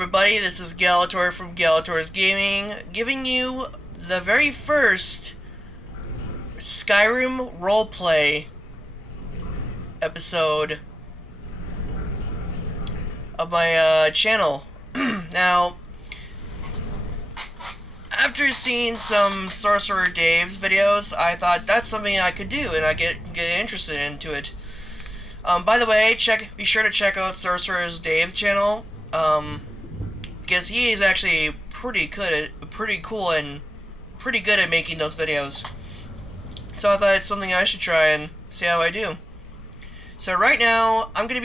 everybody, this is Galator from Galator's Gaming, giving you the very first Skyrim roleplay episode of my channel. Now, after seeing some Sorcerer Dave's videos, I thought that's something I could do, and I get interested into it. By the way, be sure to check out Sorcerer Dave's channel. Because he is actually pretty cool and pretty good at making those videos. So I thought it's something I should try and see how I do. So right now we're gonna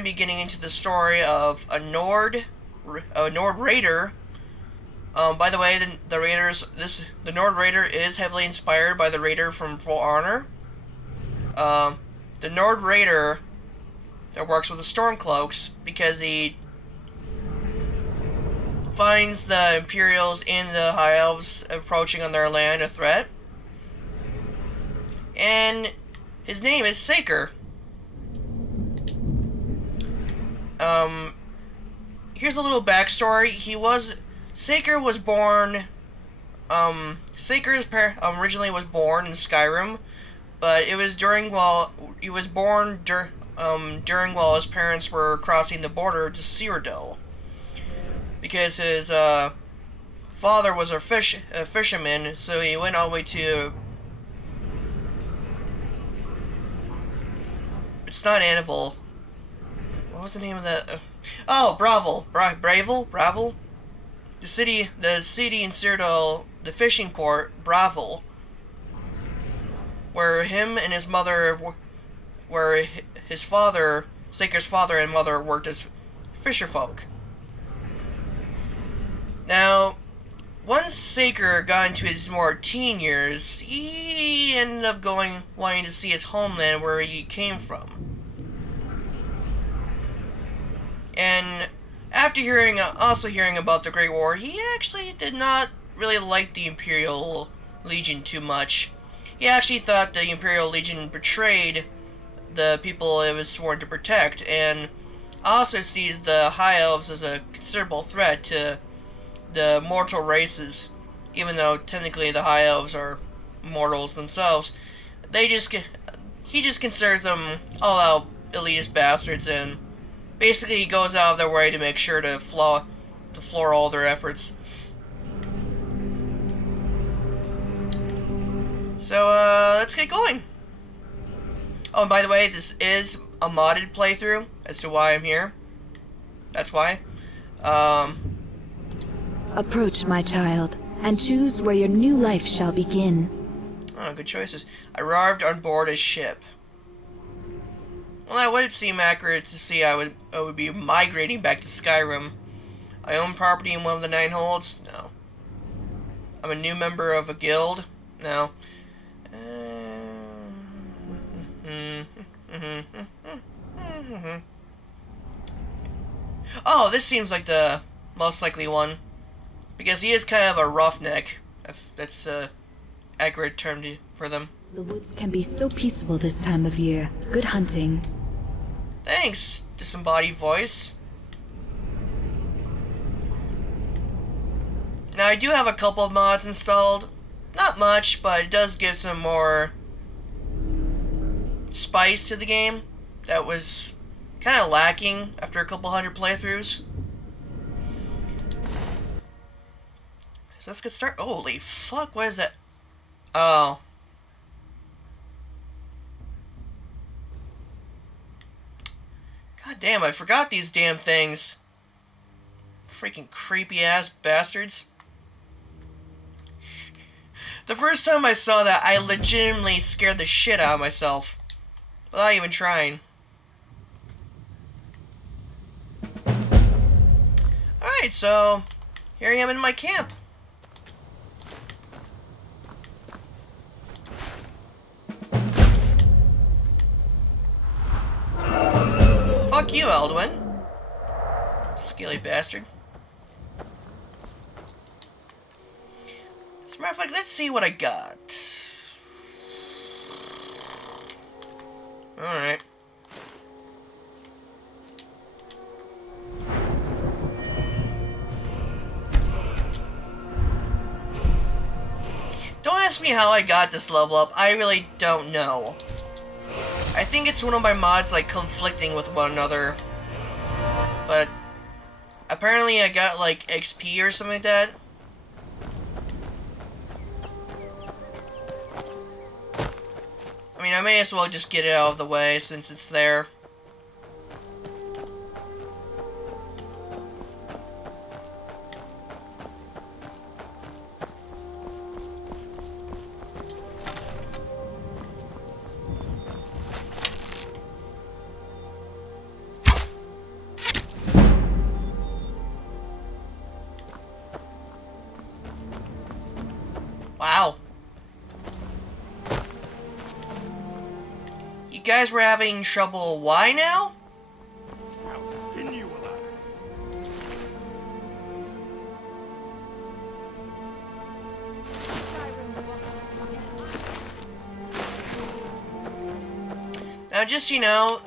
be getting into the story of a Nord Raider. By the way, the Nord Raider is heavily inspired by the Raider from For Honor. The Nord Raider that works with the Stormcloaks because he finds the Imperials and the High Elves approaching on their land a threat. And his name is Saker. Here's a little backstory. Saker was born, originally was born in Skyrim, but it was while his parents were crossing the border to Cyrodiil. Because his father was a fisherman, so he went all the way to... It's not Anival. What was the name of that? Oh, Bravel. Bravel? The city in Cyrodiil, the fishing port, Bravel, where his father, Saker's father and mother worked as fisherfolk. Now, once Saker got into his more teen years, he ended up wanting to see his homeland where he came from. And after also hearing about the Great War, he actually did not really like the Imperial Legion too much. He actually thought the Imperial Legion betrayed the people it was sworn to protect, and also sees the High Elves as a considerable threat to the mortal races, even though technically the High Elves are mortals themselves. He just considers them all-out elitist bastards, and basically he goes out of their way to make sure to floor all their efforts. So let's get going. Oh, and by the way, this is a modded playthrough as to why I'm here. That's why. Approach, my child, and choose where your new life shall begin. Oh, good choices. I arrived on board a ship. Well, that would seem accurate to see I would be migrating back to Skyrim. I own property in one of the 9 holds? No. I'm a new member of a guild? No. Oh, this seems like the most likely one. Because he is kind of a roughneck, if that's an accurate term for them. The woods can be so peaceful this time of year. Good hunting. Thanks, disembodied voice. Now, I do have a couple of mods installed. Not much, but it does give some more spice to the game that was kind of lacking after a couple hundred playthroughs. So let's get started. Holy fuck, what is that? Oh. God damn, I forgot these damn things. Freaking creepy ass bastards. The first time I saw that, I legitimately scared the shit out of myself. Without even trying. Alright, so here I am in my camp. Fuck you, Eldwin. Scaly bastard. As a matter of fact, let's see what I got. Alright. ask me how I got this level up, I really don't know. I think it's one of my mods like conflicting with one another. But apparently I got like XP or something like that. I mean, I may as well just get it out of the way since it's there. Wow. You guys were having trouble. Why now? I'll skin you alive. Now, just so you know,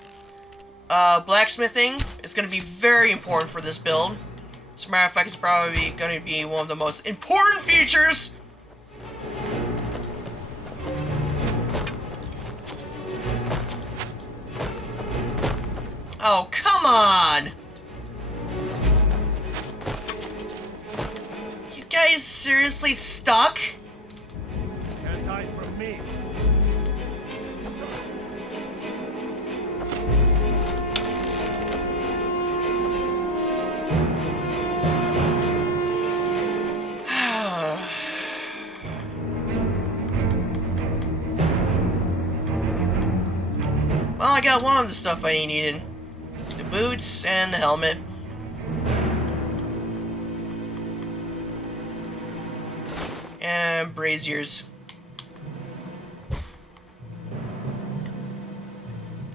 blacksmithing is going to be very important for this build. As a matter of fact, it's probably going to be one of the most important features. Oh, come on! You guys seriously stuck? Can't hide from me. Well, I got one of the stuff I needed. The boots and the helmet. And braziers.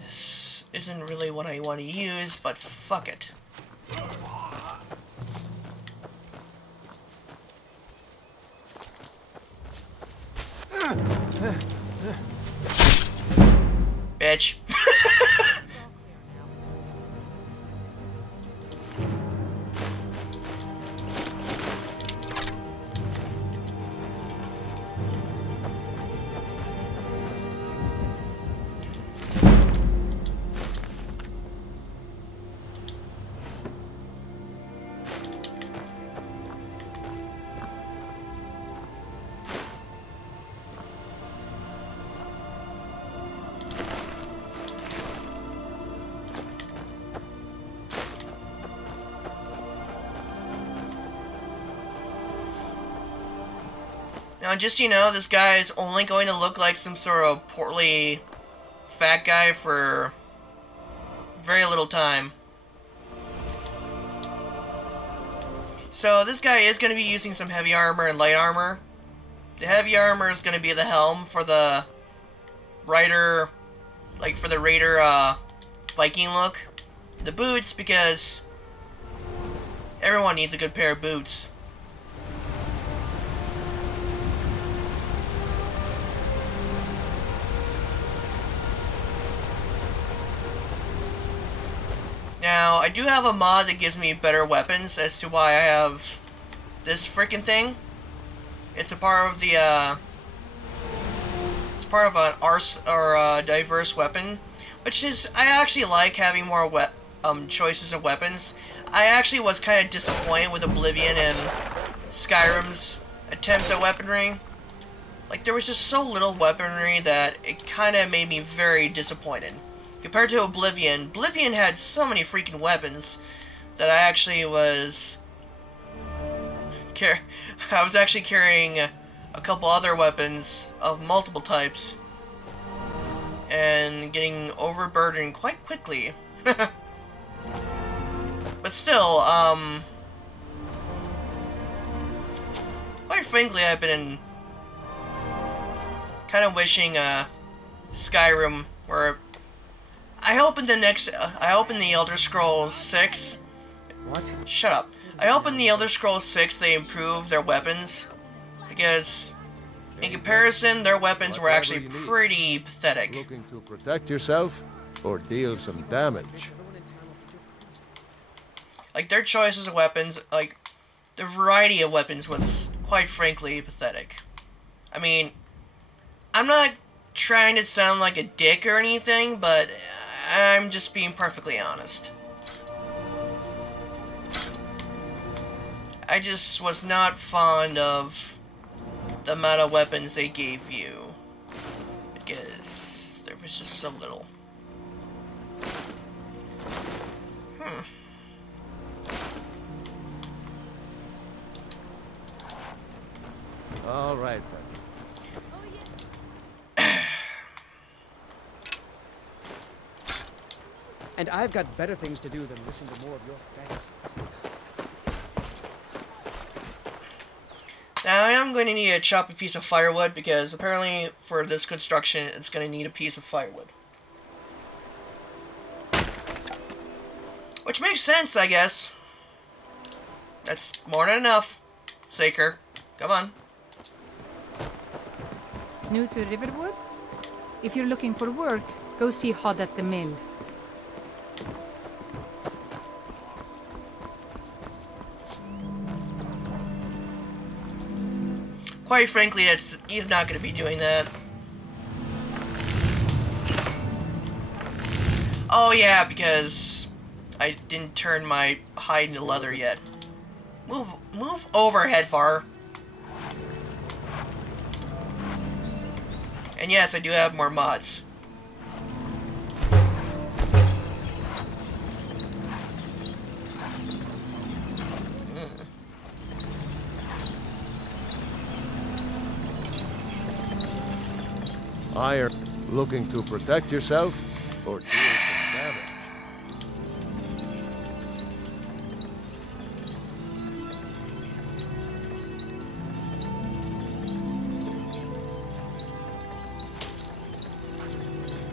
This isn't really what I want to use, but fuck it. Bitch. Now, just so you know, this guy is only going to look like some sort of portly fat guy for very little time. So, this guy is going to be using some heavy armor and light armor. The heavy armor is going to be the helm for the Raider, like for the Raider Viking look. The boots, because everyone needs a good pair of boots. Now, I do have a mod that gives me better weapons as to why I have this freaking thing. It's a part of the, it's part of an diverse weapon, which is, I actually like having more choices of weapons. I actually was kind of disappointed with Oblivion and Skyrim's attempts at weaponry. Like, there was just so little weaponry that it kind of made me very disappointed. Compared to Oblivion, Oblivion had so many freaking weapons that I actually was... I was actually carrying a couple other weapons of multiple types and getting overburdened quite quickly. But still, quite frankly, I've been kind of wishing Skyrim were... I hope in the Elder Scrolls 6... What? Shut up. I hope in the Elder Scrolls 6 they improve their weapons, because in comparison, their weapons were actually pretty pathetic. Looking to protect yourself or deal some damage? Like, their choices of weapons, like, the variety of weapons was, quite frankly, pathetic. I mean, I'm not trying to sound like a dick or anything, but I'm just being perfectly honest. I just was not fond of the amount of weapons they gave you, because there was just so little. All right, then. And I've got better things to do than listen to more of your fantasies. Now I am going to need to chop a piece of firewood, because apparently for this construction it's going to need a piece of firewood. Which makes sense, I guess. That's more than enough. Saker, come on. New to Riverwood? If you're looking for work, go see Hod at the mill. Quite frankly, he's not going to be doing that. Oh yeah, because I didn't turn my hide into leather yet. Move over, Headfar. And yes, I do have more mods. Iron. Looking to protect yourself or deal some damage?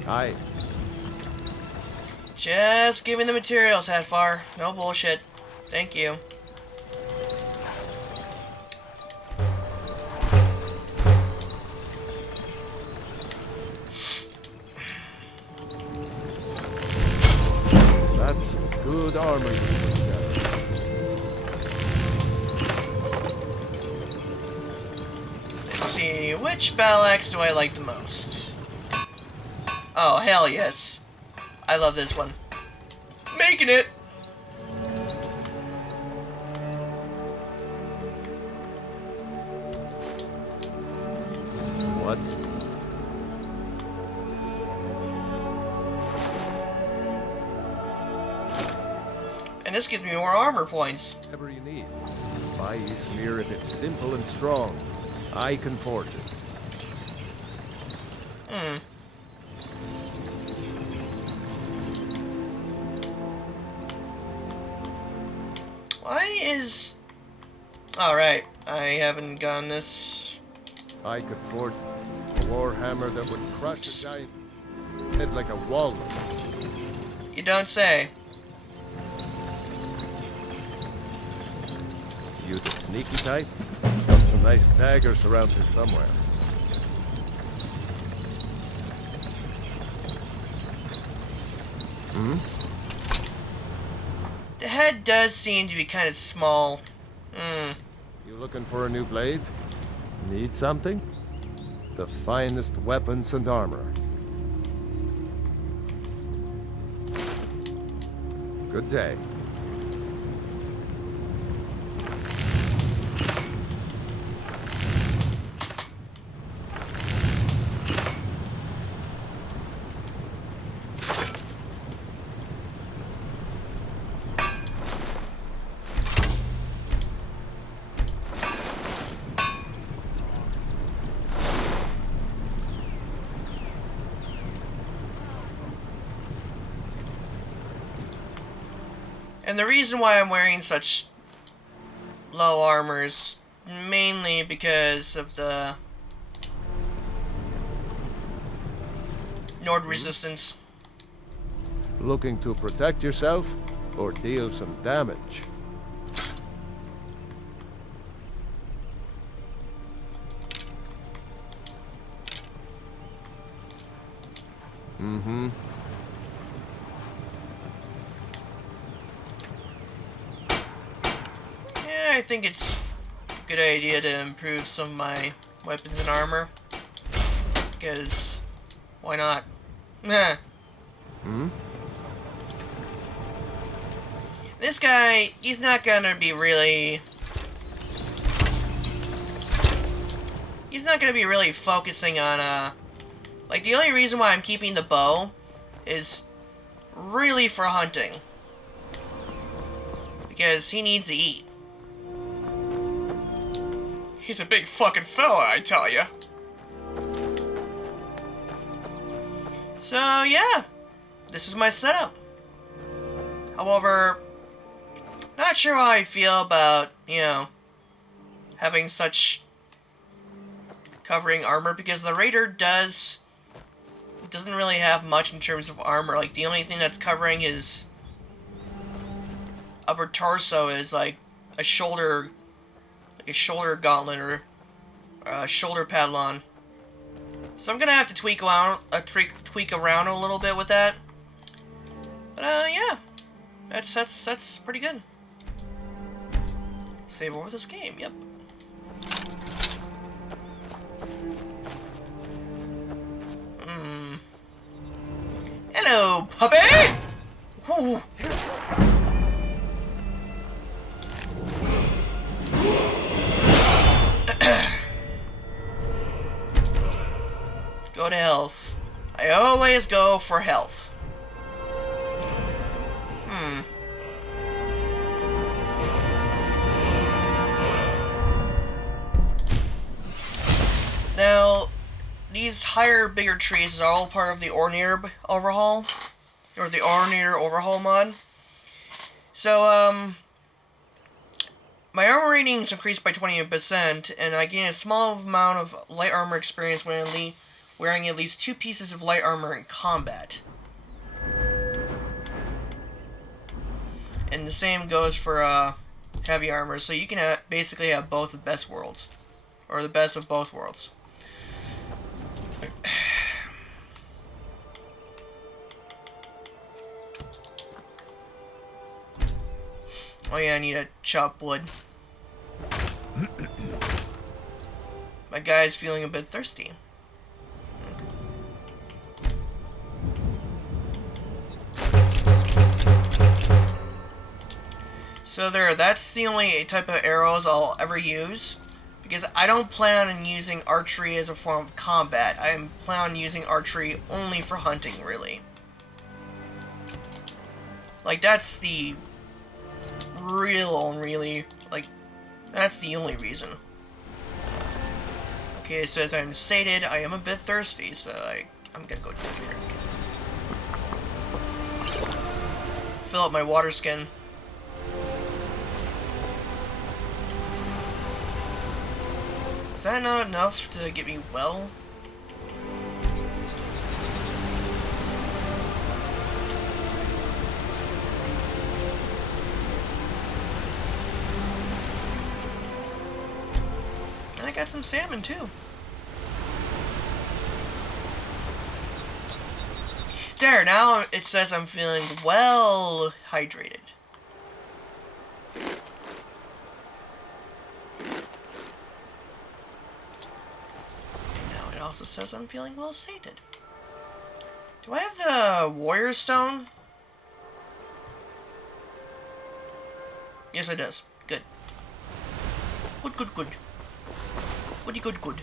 Aye. Just give me the materials, Headfar. No bullshit. Thank you. That's good armor you put together. Let's see, which battle axe do I like the most? Oh, hell yes. I love this one. Making it! What? And this gives me more armor points. Whatever you need. Buy you smear if it's simple and strong. I can forge it. Why is... Alright, I haven't gotten this. I could forge a warhammer that would crush a giant head like a walnut. You don't say. You the sneaky type? Got some nice daggers around here somewhere. The head does seem to be kind of small. You looking for a new blade? Need something? The finest weapons and armor. Good day. And the reason why I'm wearing such low armor is mainly because of the Nord resistance. Looking to protect yourself or deal some damage? Yeah, I think it's a good idea to improve some of my weapons and armor. Because, why not? Meh. This guy, he's not gonna be really... He's not gonna be really focusing on, like, the only reason why I'm keeping the bow is really for hunting. Because he needs to eat. He's a big fucking fella, I tell ya. So, yeah. This is my setup. However, not sure how I feel about, you know, having such covering armor, because the Raider doesn't really have much in terms of armor. Like, the only thing that's covering his upper torso is like a shoulder gauntlet or a shoulder padlon. So I'm gonna have to tweak around a little bit with that. But yeah, that's pretty good. Save over this game. Yep. Hello, puppy! Woo. Go to health. I always go for health. Now, these higher, bigger trees are all part of the Ornir overhaul, or the Ornir overhaul mod. So, my armor rating is increased by 20%, and I gain a small amount of light armor experience when wearing at least 2 pieces of light armor in combat. And the same goes for heavy armor, so you can basically have both the best worlds, or the best of both worlds. Oh yeah, I need to chop wood. My guy's feeling a bit thirsty. So that's the only type of arrows I'll ever use, because I don't plan on using archery as a form of combat. I plan on using archery only for hunting, really. Like, that's the that's the only reason. Okay, it says I'm sated. I am a bit thirsty, so I'm gonna go take a drink. Fill up my water skin. Is that not enough to get me well? And I got some salmon too. There, now it says I'm feeling well hydrated. It also says I'm feeling well sated. Do I have the warrior stone? Yes, it does. Good. Good, good, good. Goody, good, good.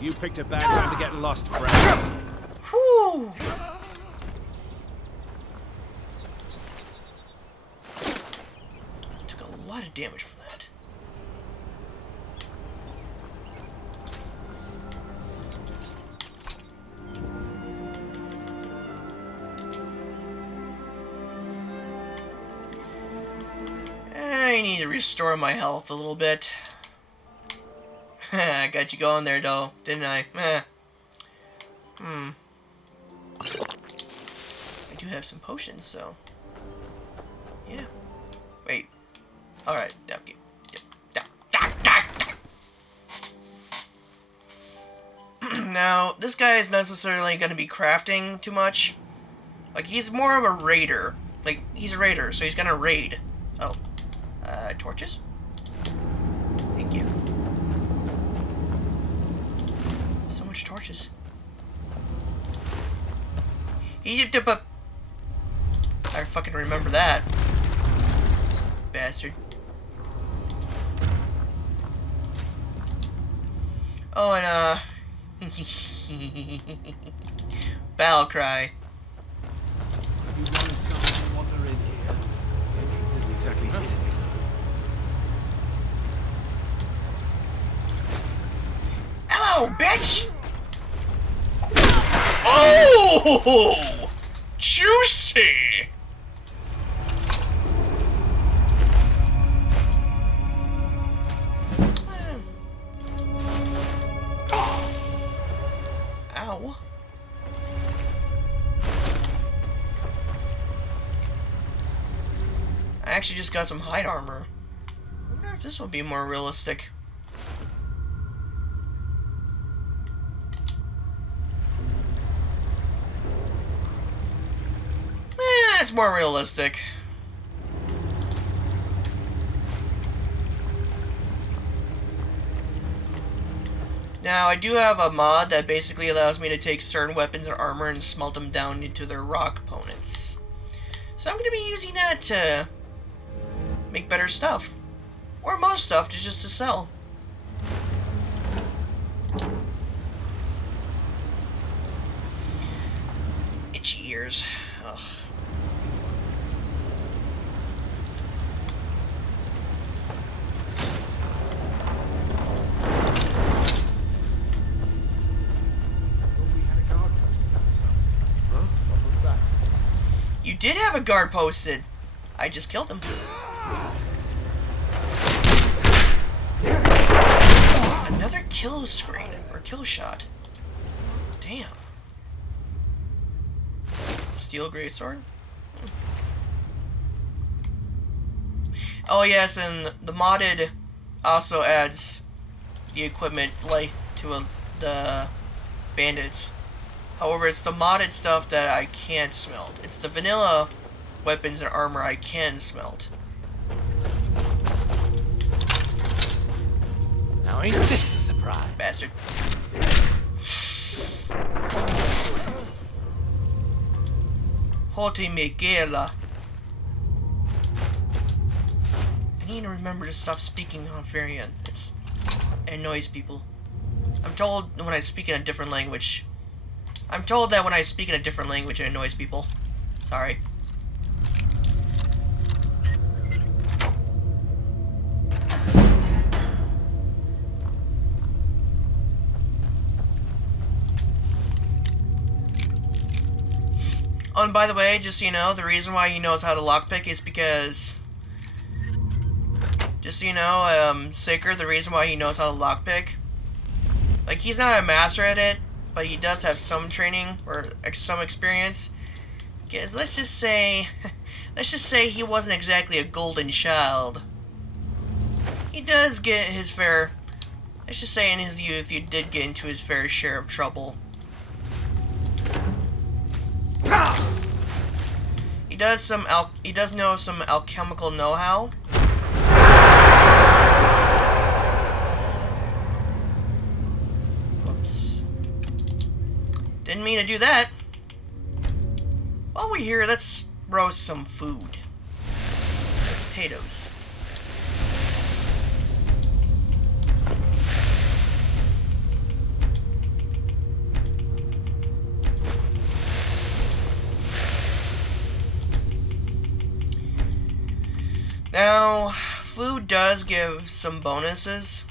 You picked a bad time to get lost, friend. Whew! Took a lot of damage from that. I need to restore my health a little bit. I got you going there, though, didn't I? I do have some potions, so... yeah. Wait. Alright, okay. Now, this guy is not necessarily going to be crafting too much. Like, he's more of a raider. Like, he's a raider, so he's going to raid. Oh. Torches? Thank you. So much torches. He did up. I fucking remember that. Bastard. Oh, and, battle cry. You wanted something while they're in here. The entrance isn't exactly hidden. Hello, bitch! Oh! Juicy! Ow. I actually just got some hide armor. I wonder if this will be more realistic. It's more realistic. Now, I do have a mod that basically allows me to take certain weapons or armor and smelt them down into their rock opponents. So I'm going to be using that to make better stuff. Or most stuff just to sell. Itchy ears. Ugh. You did have a guard posted. I just killed him. Another kill screen or kill shot. Damn. Steel greatsword. Oh yes, and the modded also adds the equipment like to the bandits. However, it's the modded stuff that I can't smelt. It's the vanilla weapons and armor I can smelt. Now ain't this a surprise? Bastard. Horti Miguela. I need to remember to stop speaking Hungarian. It annoys people. I'm told when I speak in a different language. I'm told that when I speak in a different language, it annoys people. Sorry. Oh, and by the way, just so you know, the reason why he knows how to lockpick is because... Just so you know, Saker, the reason why he knows how to lockpick... Like, he's not a master at it, but he does have some training or some experience. Because let's just say he wasn't exactly a golden child. He does get his fair. Let's just say in his youth, he did get into his fair share of trouble. He does know some alchemical know-how. Didn't mean to do that. While we're here, let's roast some food. Potatoes. Now, food does give some bonuses.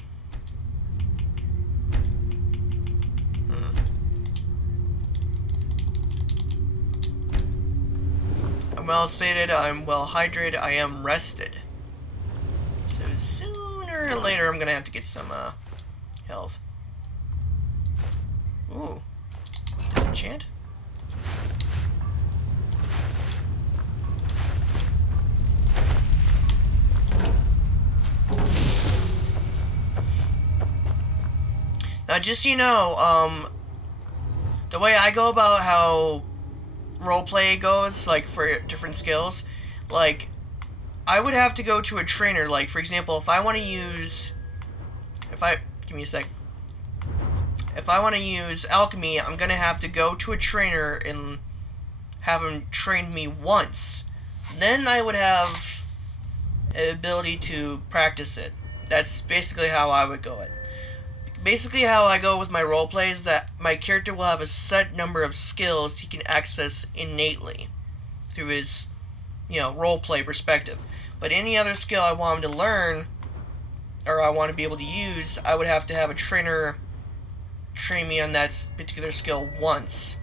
I'm well sated, I'm well hydrated, I am rested. So sooner or later I'm gonna have to get some health. Ooh. Disenchant? Now just so you know, the way I go about how roleplay goes, like for different skills, like I would have to go to a trainer. Like for example, if I want to use, give me a sec. If I want to use alchemy, I'm gonna have to go to a trainer and have him train me once. Then I would have an ability to practice it. That's basically how I would go it. Basically how I go with my roleplay is that my character will have a set number of skills he can access innately through his, roleplay perspective. But any other skill I want him to learn, or I want to be able to use, I would have to have a trainer train me on that particular skill once.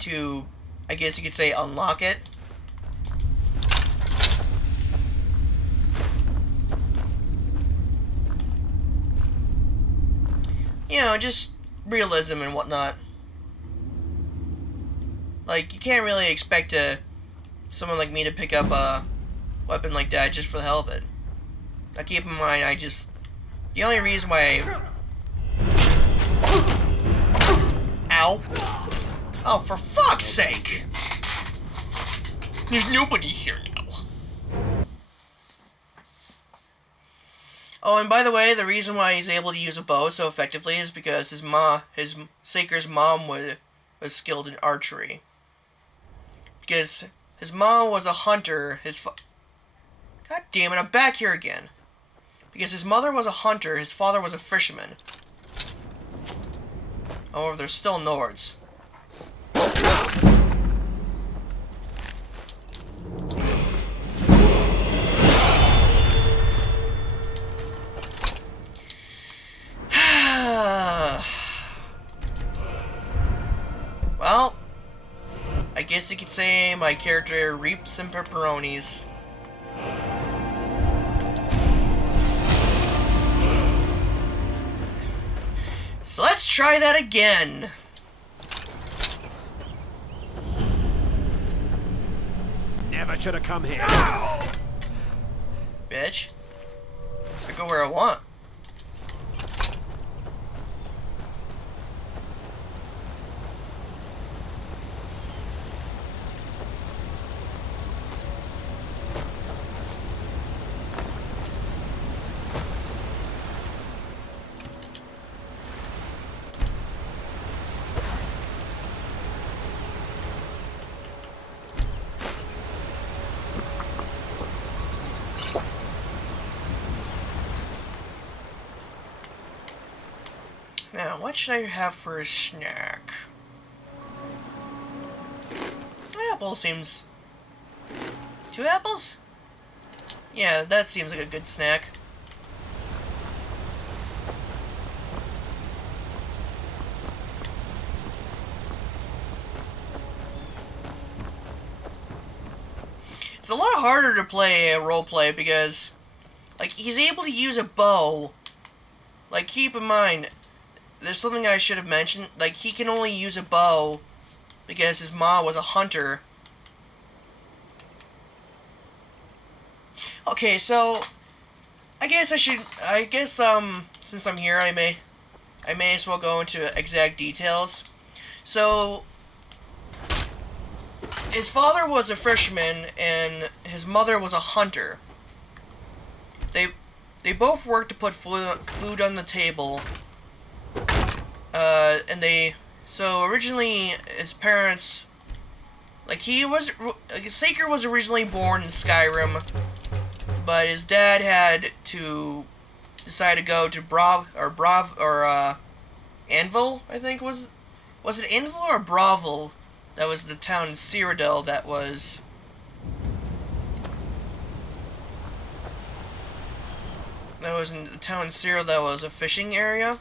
To, I guess you could say, unlock it. Just realism and whatnot. Like, you can't really expect someone like me to pick up a weapon like that just for the hell of it. Now keep in mind, the only reason why Ow. Oh, for fuck's sake! There's nobody here now. Oh, and by the way, the reason why he's able to use a bow so effectively is because his Saker's mom was skilled in archery. Because his mom was a hunter, God damn it, I'm back here again. Because his mother was a hunter, his father was a fisherman. However, they're still Nords. Well, I guess you could say my character reaps some pepperonis. So let's try that again. Never should have come here. Bitch. I go where I want. Now, what should I have for a snack? An apple seems... 2 apples? Yeah, that seems like a good snack. It's a lot harder to play a roleplay because, like, he's able to use a bow. Like, keep in mind, there's something I should have mentioned. Like, he can only use a bow because his mom was a hunter. Okay, so I guess since I'm here, I may as well go into exact details. So his father was a fisherman and his mother was a hunter. They both worked to put food on the table. So originally his parents, like, Saker was originally born in Skyrim, but his dad had to decide to go to Anvil, I think was it Anvil or Bravo? That was the town in Cyrodiil that was in the town in Cyrodiil that was a fishing area.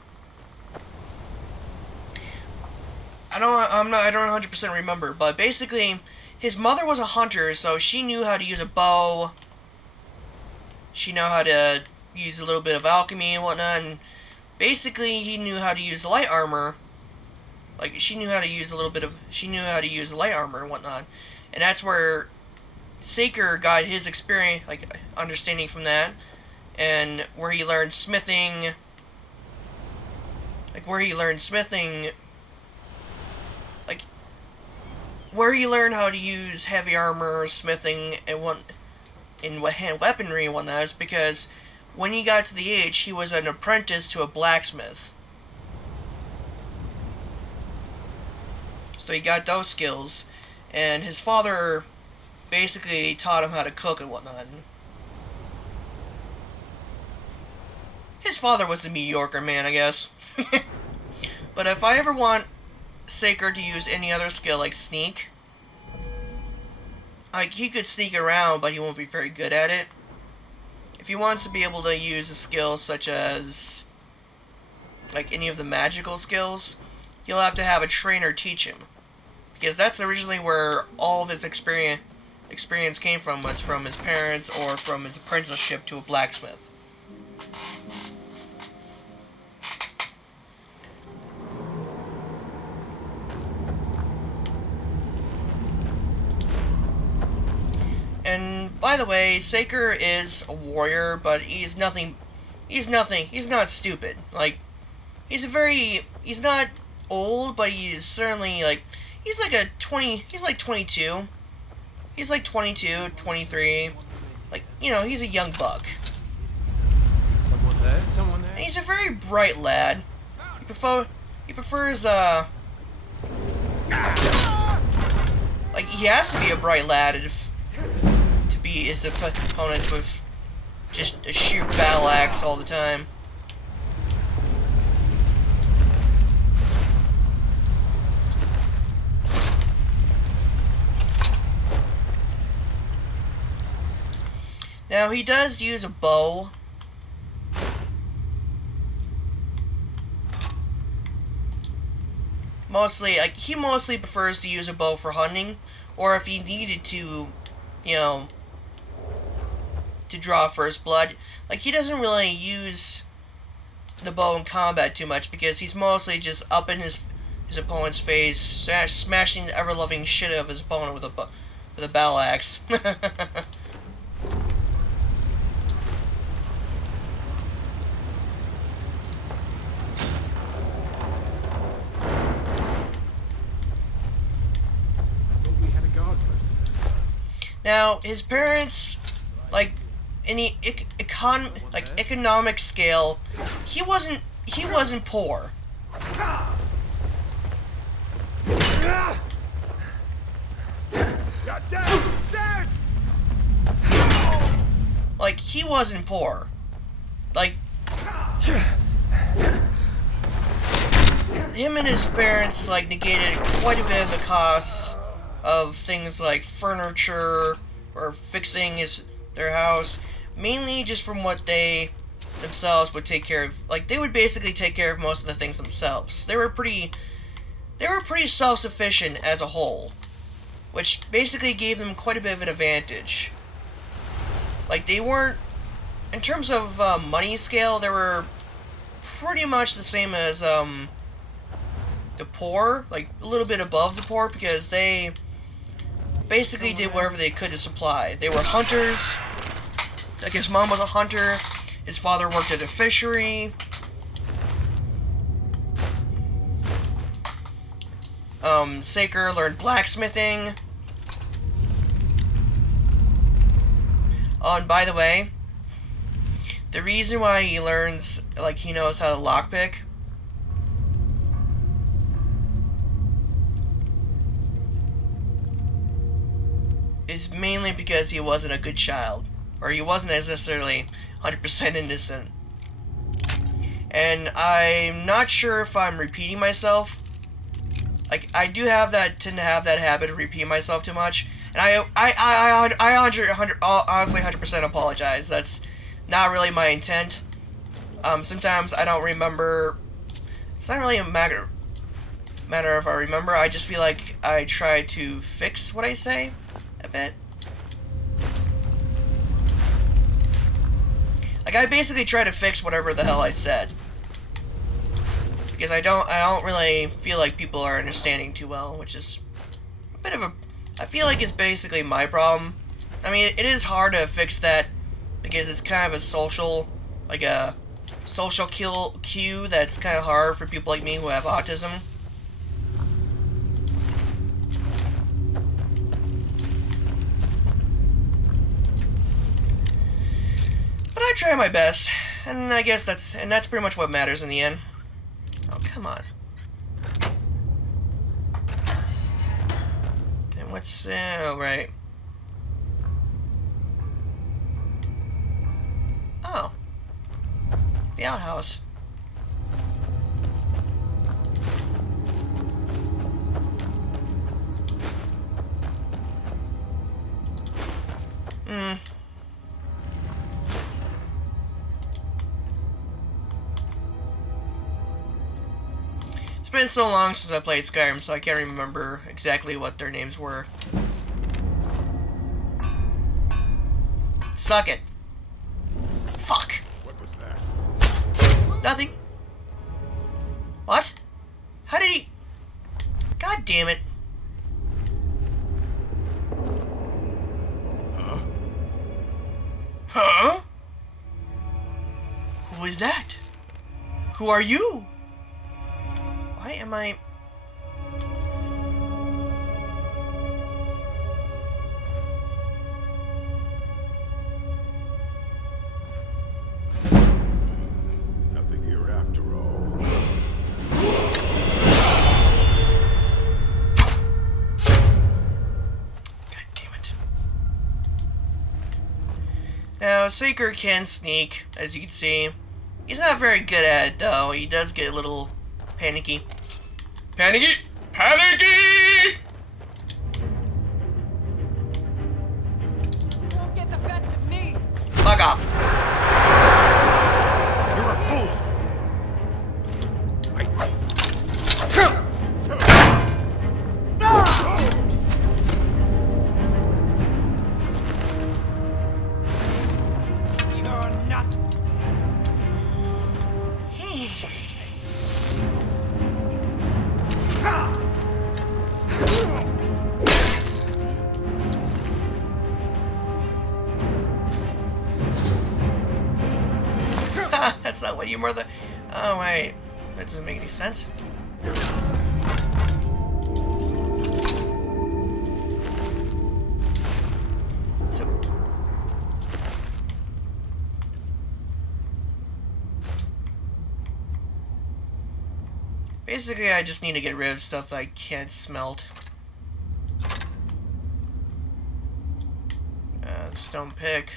I don't 100% remember, but basically, his mother was a hunter, so she knew how to use a bow. She knew how to use a little bit of alchemy and whatnot, and basically, he knew how to use light armor. Like, she knew how to use light armor and whatnot, and that's where Saker got his experience, like, understanding from that, and where he learned smithing, where he learned how to use heavy armor, smithing, and weaponry and whatnot, is because when he got to the age, he was an apprentice to a blacksmith. So he got those skills, and his father basically taught him how to cook and whatnot. His father was a mediocre man, I guess. But if I ever want Saker to use any other skill like sneak, like, he could sneak around, but he won't be very good at it. If he wants to be able to use a skill such as, like, any of the magical skills, he'll have to have a trainer teach him. Because that's originally where all of his experience came from, was from his parents or from his apprenticeship to a blacksmith. And by the way, Saker is a warrior, but he's not stupid. Like, he's not old, but he's certainly, like, he's like 22. He's like 22, 23. Like, you know, he's a young buck. Someone there? Someone there? And he's a very bright lad. He prefers, like, he has to be a bright lad to beat his opponents with just a sheer battle axe all the time. Now, he does use a bow. He mostly prefers to use a bow for hunting, or if he needed to, you know, to draw first blood. Like, he doesn't really use the bow in combat too much, because he's mostly just up in his opponent's face, smashing the ever-loving shit out of his opponent with a battle axe. Now, his parents, like, in the economic scale, he wasn't poor. Like, he wasn't poor. Like, him and his parents, like, negated quite a bit of the costs of things like furniture or fixing their house, mainly just from what they themselves would take care of. Like, they would basically take care of most of the things themselves. They were pretty self-sufficient as a whole, which basically gave them quite a bit of an advantage. Like, they weren't, in terms of money scale, they were pretty much the same as the poor, like a little bit above the poor, because they basically did whatever they could to supply. They were hunters. Like, his mom was a hunter. His father worked at a fishery. Saker learned blacksmithing. Oh, and by the way, the reason why he learns, like, he knows how to lockpick, is mainly because he wasn't a good child, or he wasn't necessarily 100% innocent. And I'm not sure if I'm repeating myself. Like, I do tend to have that habit of repeating myself too much, and I honestly 100% apologize. That's not really my intent. Sometimes I don't remember. It's not really a matter if I remember. I just feel like I try to fix what I say a bit. Like, I basically try to fix whatever the hell I said, because I don't really feel like people are understanding too well, which is a bit of a, I feel like it's basically my problem, I mean, it is hard to fix that because it's kind of a social, like a social cue that's kind of hard for people like me who have autism. But I try my best, and I guess that's pretty much what matters in the end. Oh, come on. And what's oh right. Oh. The outhouse. Hmm. It's been so long since I played Skyrim, so I can't remember exactly what their names were. Suck it. Fuck. What was that? Nothing. What? How did he... God damn it. Huh? Huh? Who is that? Who are you? Why am I... Nothing here after all. God damn it. Now, Saker can sneak, as you can see. He's not very good at it, though. He does get a little panicky. Panicky! Panicky! Won't get the best of me. Fuck off. You're a fool! You're not. That's not what you were the... Oh, wait. That doesn't make any sense. So... Basically, I just need to get rid of stuff I can't smelt. Stone pick.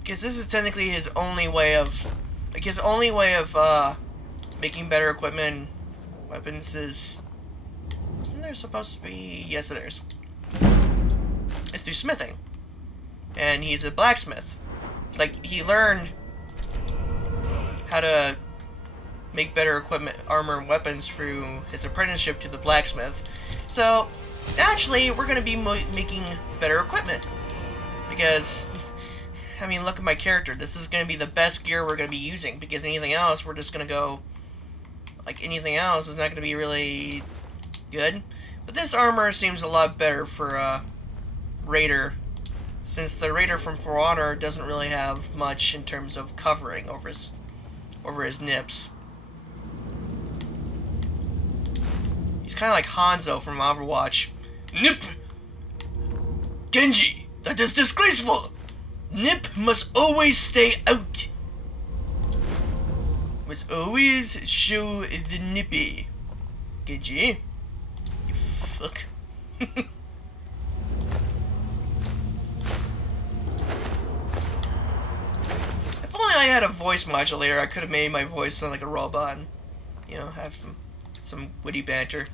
Because this is technically his only way of... Like, his only way of, making better equipment and weapons is... Isn't there supposed to be... Yes, it is. It's through smithing. And he's a blacksmith. Like, he learned how to make better equipment, armor, and weapons through his apprenticeship to the blacksmith. So, naturally, we're going to be making better equipment. Because... I mean, look at my character. This is going to be the best gear we're going to be using, because anything else, we're just going to go... Like, anything else is not going to be really good. But this armor seems a lot better for, Raider, since the Raider from For Honor doesn't really have much in terms of covering over his nips. He's kind of like Hanzo from Overwatch. Nip! Genji! That is disgraceful! Nip must always stay out. Must always show the nippy. Genji. You fuck. If only I had a voice modulator, I could have made my voice sound like a robot. And, you know, have some witty banter.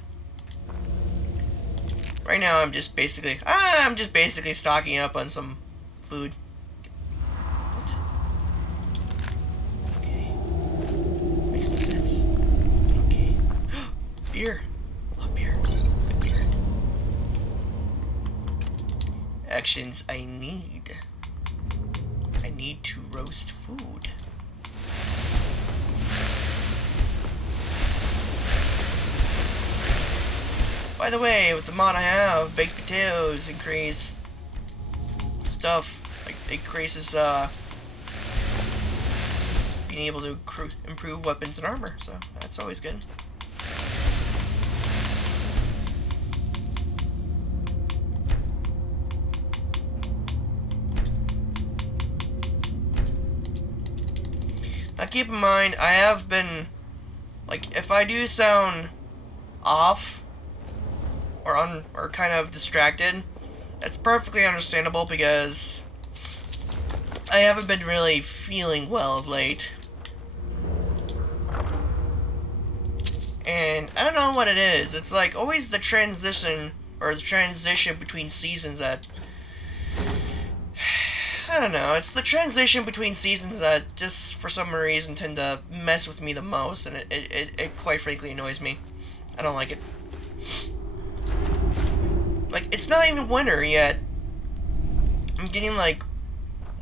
Right now, I'm just basically stocking up on some food. Beer. Love beer. Good beer. Actions I need. I need to roast food. By the way, with the mod I have, baked potatoes increase stuff. Like, it increases, being able to improve weapons and armor, so that's always good. Now keep in mind, I have been, like, if I do sound off or kind of distracted, that's perfectly understandable because I haven't been really feeling well of late. And I don't know what it is. It's like always the transition between seasons that I don't know. It's the transition between seasons that just for some reason tend to mess with me the most, and it quite frankly annoys me. I don't like it. Like, it's not even winter yet. I'm getting like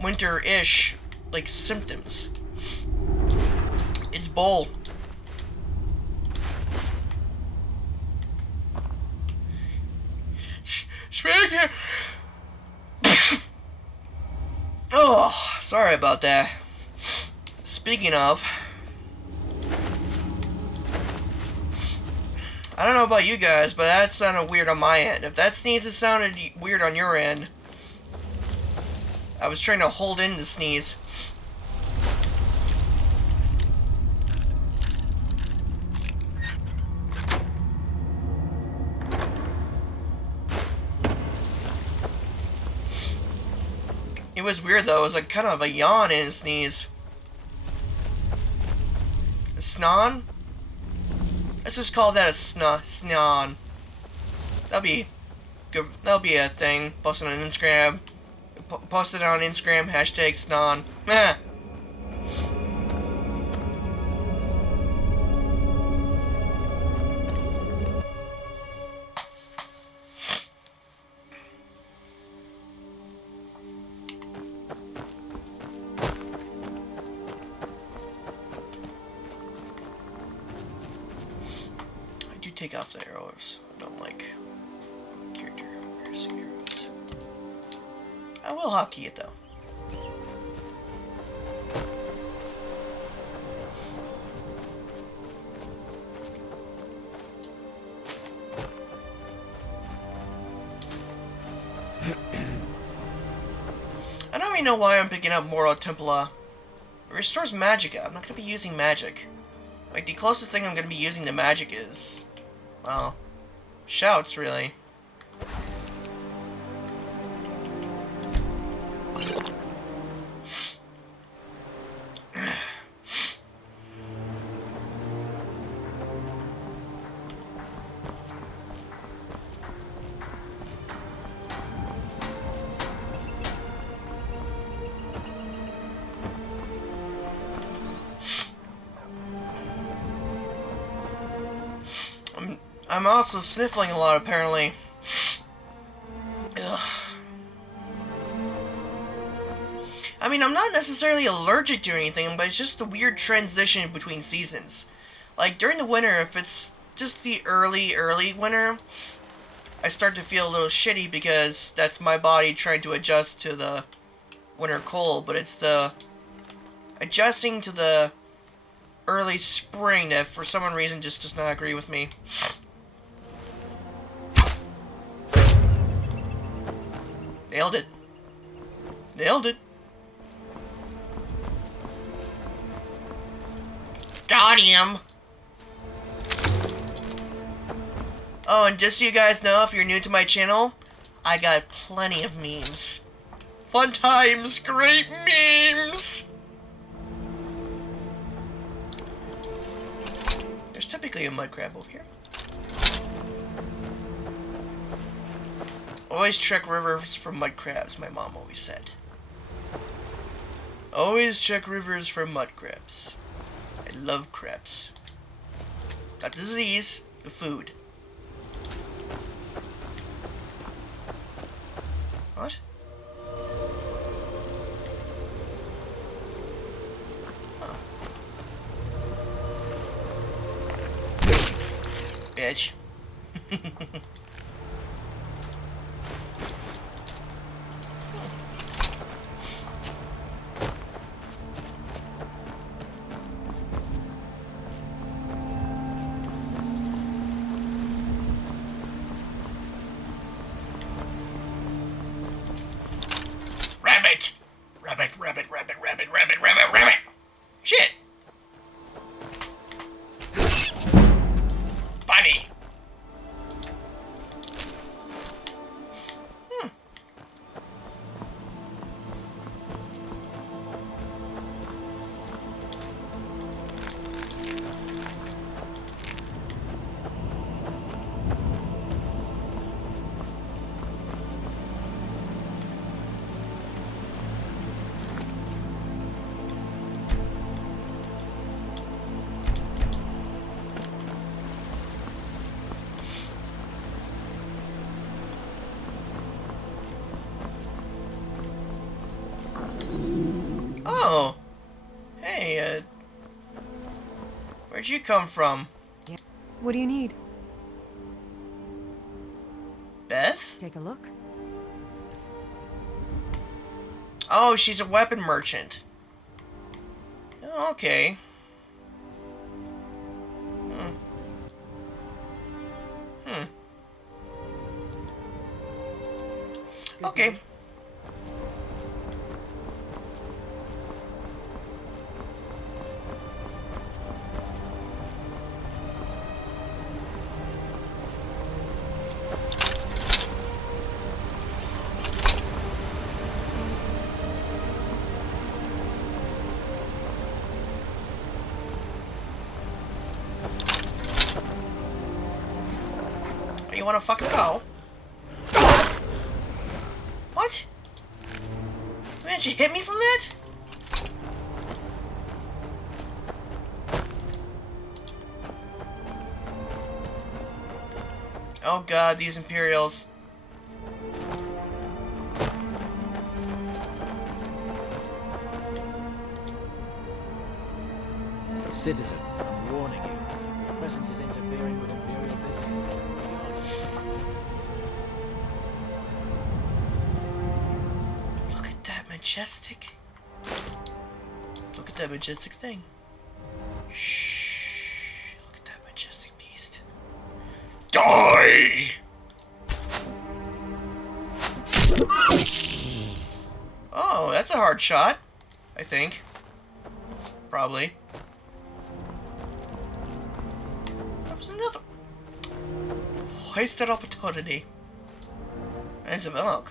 winter-ish like symptoms. It's bull. Speak here. Oh, sorry about that. Speaking of, I don't know about you guys, but that sounded weird on my end. If that sneeze has sounded weird on your end, I was trying to hold in the sneeze. It was weird though, it was like kind of a yawn in a sneeze. A snon? Let's just call that a snon. That'll be good. That'll be a thing. Post it on Instagram. Post it on Instagram. Hashtag snon. Meh. Take off the arrows. I don't like character wears arrows. I will hotkey it though. I don't even know why I'm picking up Moral Templa. It restores magic. I'm not going to be using magic. Like, the closest thing I'm going to be using to magic is, well, shouts, really. I'm also sniffling a lot, apparently. Ugh. I mean, I'm not necessarily allergic to anything, but it's just the weird transition between seasons. Like, during the winter, if it's just the early winter, I start to feel a little shitty because that's my body trying to adjust to the winter cold, but it's the adjusting to the early spring that for some reason just does not agree with me. Nailed it. Nailed it. Got him. Oh, and just so you guys know, if you're new to my channel, I got plenty of memes. Fun times, great memes! There's typically a mud crab over here. Always check rivers for mud crabs, my mom always said. Always check rivers for mud crabs. I love crabs. Not the disease, the food. What? Oh. Bitch. Rabbit! Rabbit, rabbit, rabbit, rabbit, rabbit, rabbit, rabbit! Shit! Bunny! Oh! Hey, where'd you come from? What do you need? Beth? Take a look. Oh, she's a weapon merchant. Oh, okay. Okay. You wanna fucking go? What? Man, she hit me from that? Oh god, these Imperials. Citizen, I'm warning you. Your presence is interfering with Imperial business. Look at that majestic. Look at that majestic thing. Shh. Look at that majestic beast. Die! Oh, that's a hard shot. I think. Probably. That was another. Hoisted opportunity. There's a milk.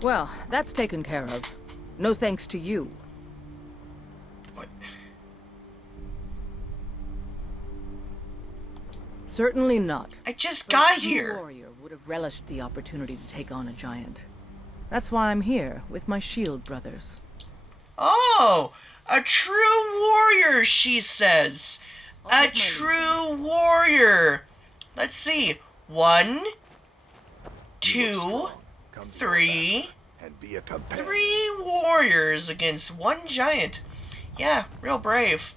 Well, that's taken care of. No thanks to you. What? Certainly not. I just But got a true here. warrior would have relished the opportunity to take on a giant. That's why I'm here, with my shield brothers. Oh, a true warrior, she says. I'll A take my leave true warrior. Let's see. 1, 2, Come to 3. your master and be a companion. 3 warriors against 1 giant. Yeah, real brave.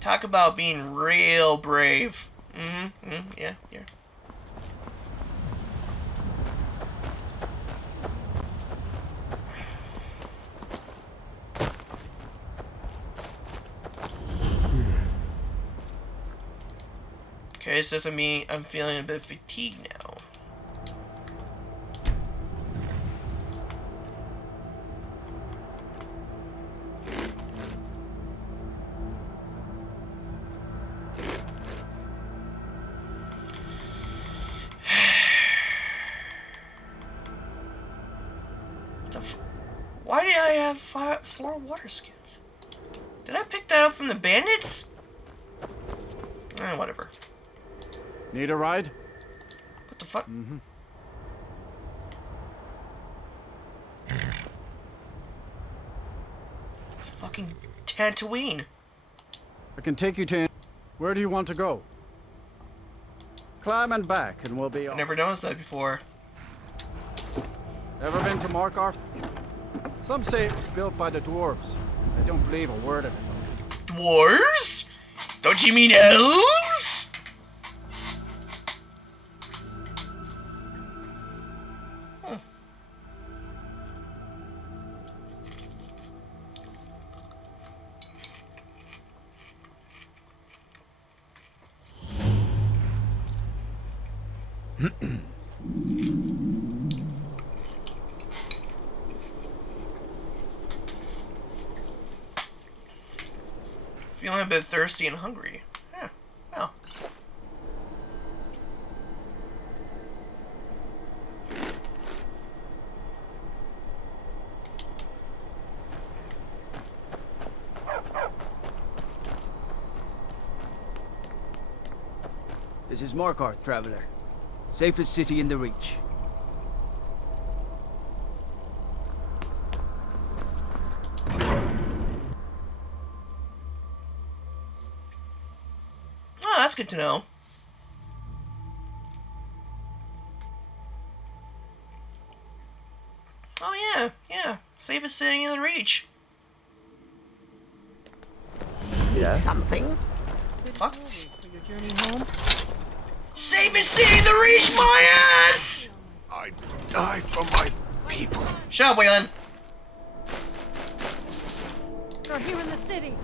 Talk about being real brave. Yeah. Okay, so doesn't mean I'm feeling a bit fatigued now. Why did I have 4 water skins? Did I pick that up from the bandits? Whatever. Need a ride? What the fuck? Mm-hmm. It's fucking Tatooine. I can take you to... Where do you want to go? Climb and back and we'll be I off. never noticed that before. Ever been to Markarth? Some say it was built by the dwarves. I don't believe a word of it. Dwarves? Don't you mean elves? Huh. Feeling a bit thirsty and hungry. Yeah, well. This is Markarth, traveler. Safest city in the Reach. Oh, that's good to know. Oh yeah. Safest city in the Reach. Yeah? Something? Fuck. For your journey home? Safest city in the Reach, my ass! I die for my people. Shut up, Waylon. They're here in the city.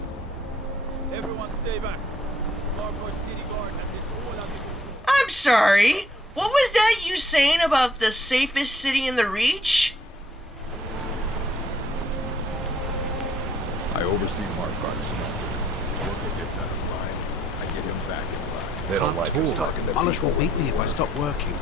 Everyone stay back. Markarth City Guard have this all under control. I'm sorry. What was that you saying about the safest city in the Reach? I oversee Markarth's smuggling. Worker gets out of line. I get him back in line. They don't like us talking to Malish people. will beat me if I stop working.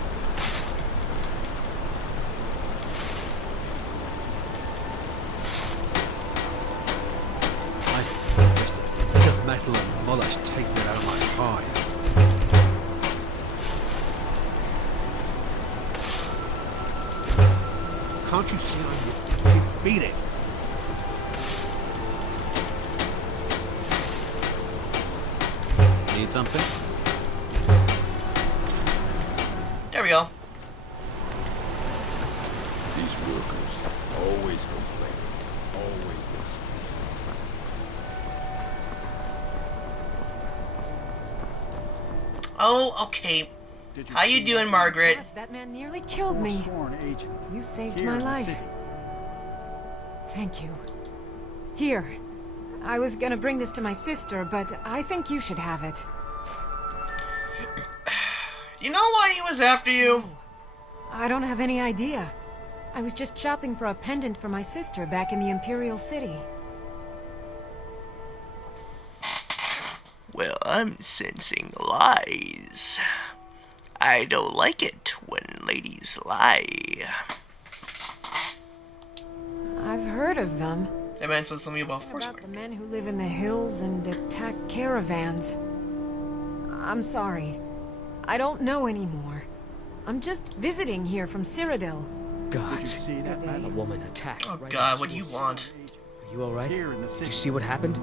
Just a bit of metal and Malish takes it out of my pie. Can't you see I'm... Beat it! Need something? There we go. These workers always complain. Always excuses. Oh, okay. How you doing, Margaret? That man nearly killed me. Sworn agent. You saved Here my in the life. city. Thank you. Here. I was gonna bring this to my sister, but I think you should have it. You know why he was after you? I don't have any idea. I was just shopping for a pendant for my sister back in the Imperial City. Well, I'm sensing lies. I don't like it when ladies lie. I've heard of them. That man said something about About Foursquare. the men who live in the hills and attack caravans. I'm sorry. I don't know anymore. I'm just visiting here from Cyrodiil. Did God, you see that Good man? a woman attacked. Oh right God, in what do you schools. want? Are you alright? Here in the Did city. you see what happened?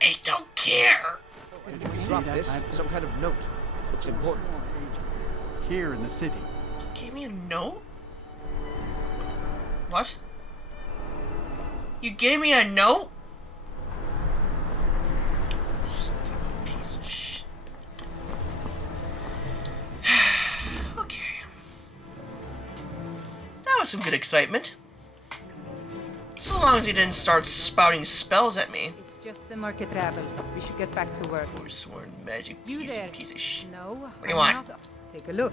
I don't care. Did you see Drop that this. man? Some kind of note. Looks important. Sworn agent. Here in the city. Gave me a note? What? You gave me a note? Stupid piece of shit. Okay. That was some good excitement. So long as he didn't start spouting spells at me. It's just the market travel. We should get back to work. Forsworn magic You piece there? of piece of shit. No, What do you I'm want? not. Take a look.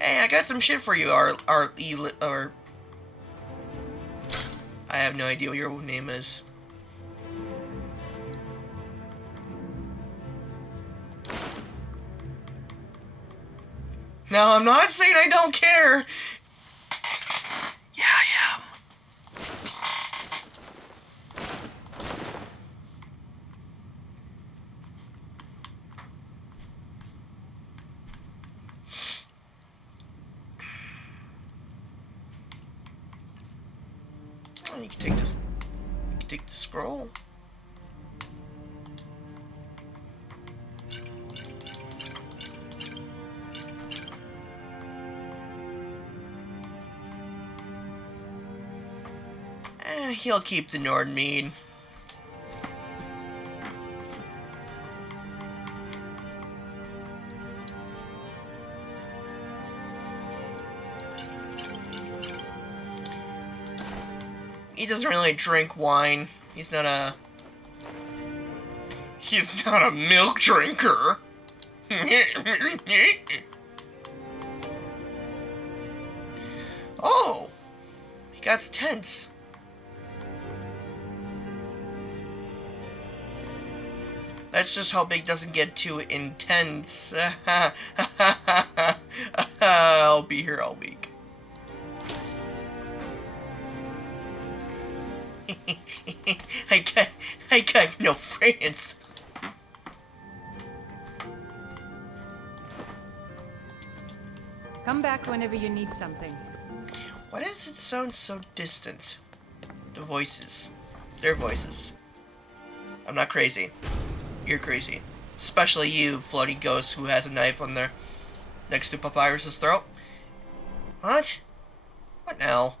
Hey, I got some shit for you, our I have no idea what your name is. Now, I'm not saying I don't care. Yeah, Oh, you can take this. You can take the scroll. He'll keep the Nord mead. He doesn't really drink wine. He's not a milk drinker. Oh, he got tents. Let's just hope it doesn't get too intense. I'll be here all week. I got no friends. Come back whenever you need something. Why does it sound so distant? The voices. Their voices. I'm not crazy. You're crazy. Especially you, floaty ghost who has a knife on there next to Papyrus's throat. What? What now?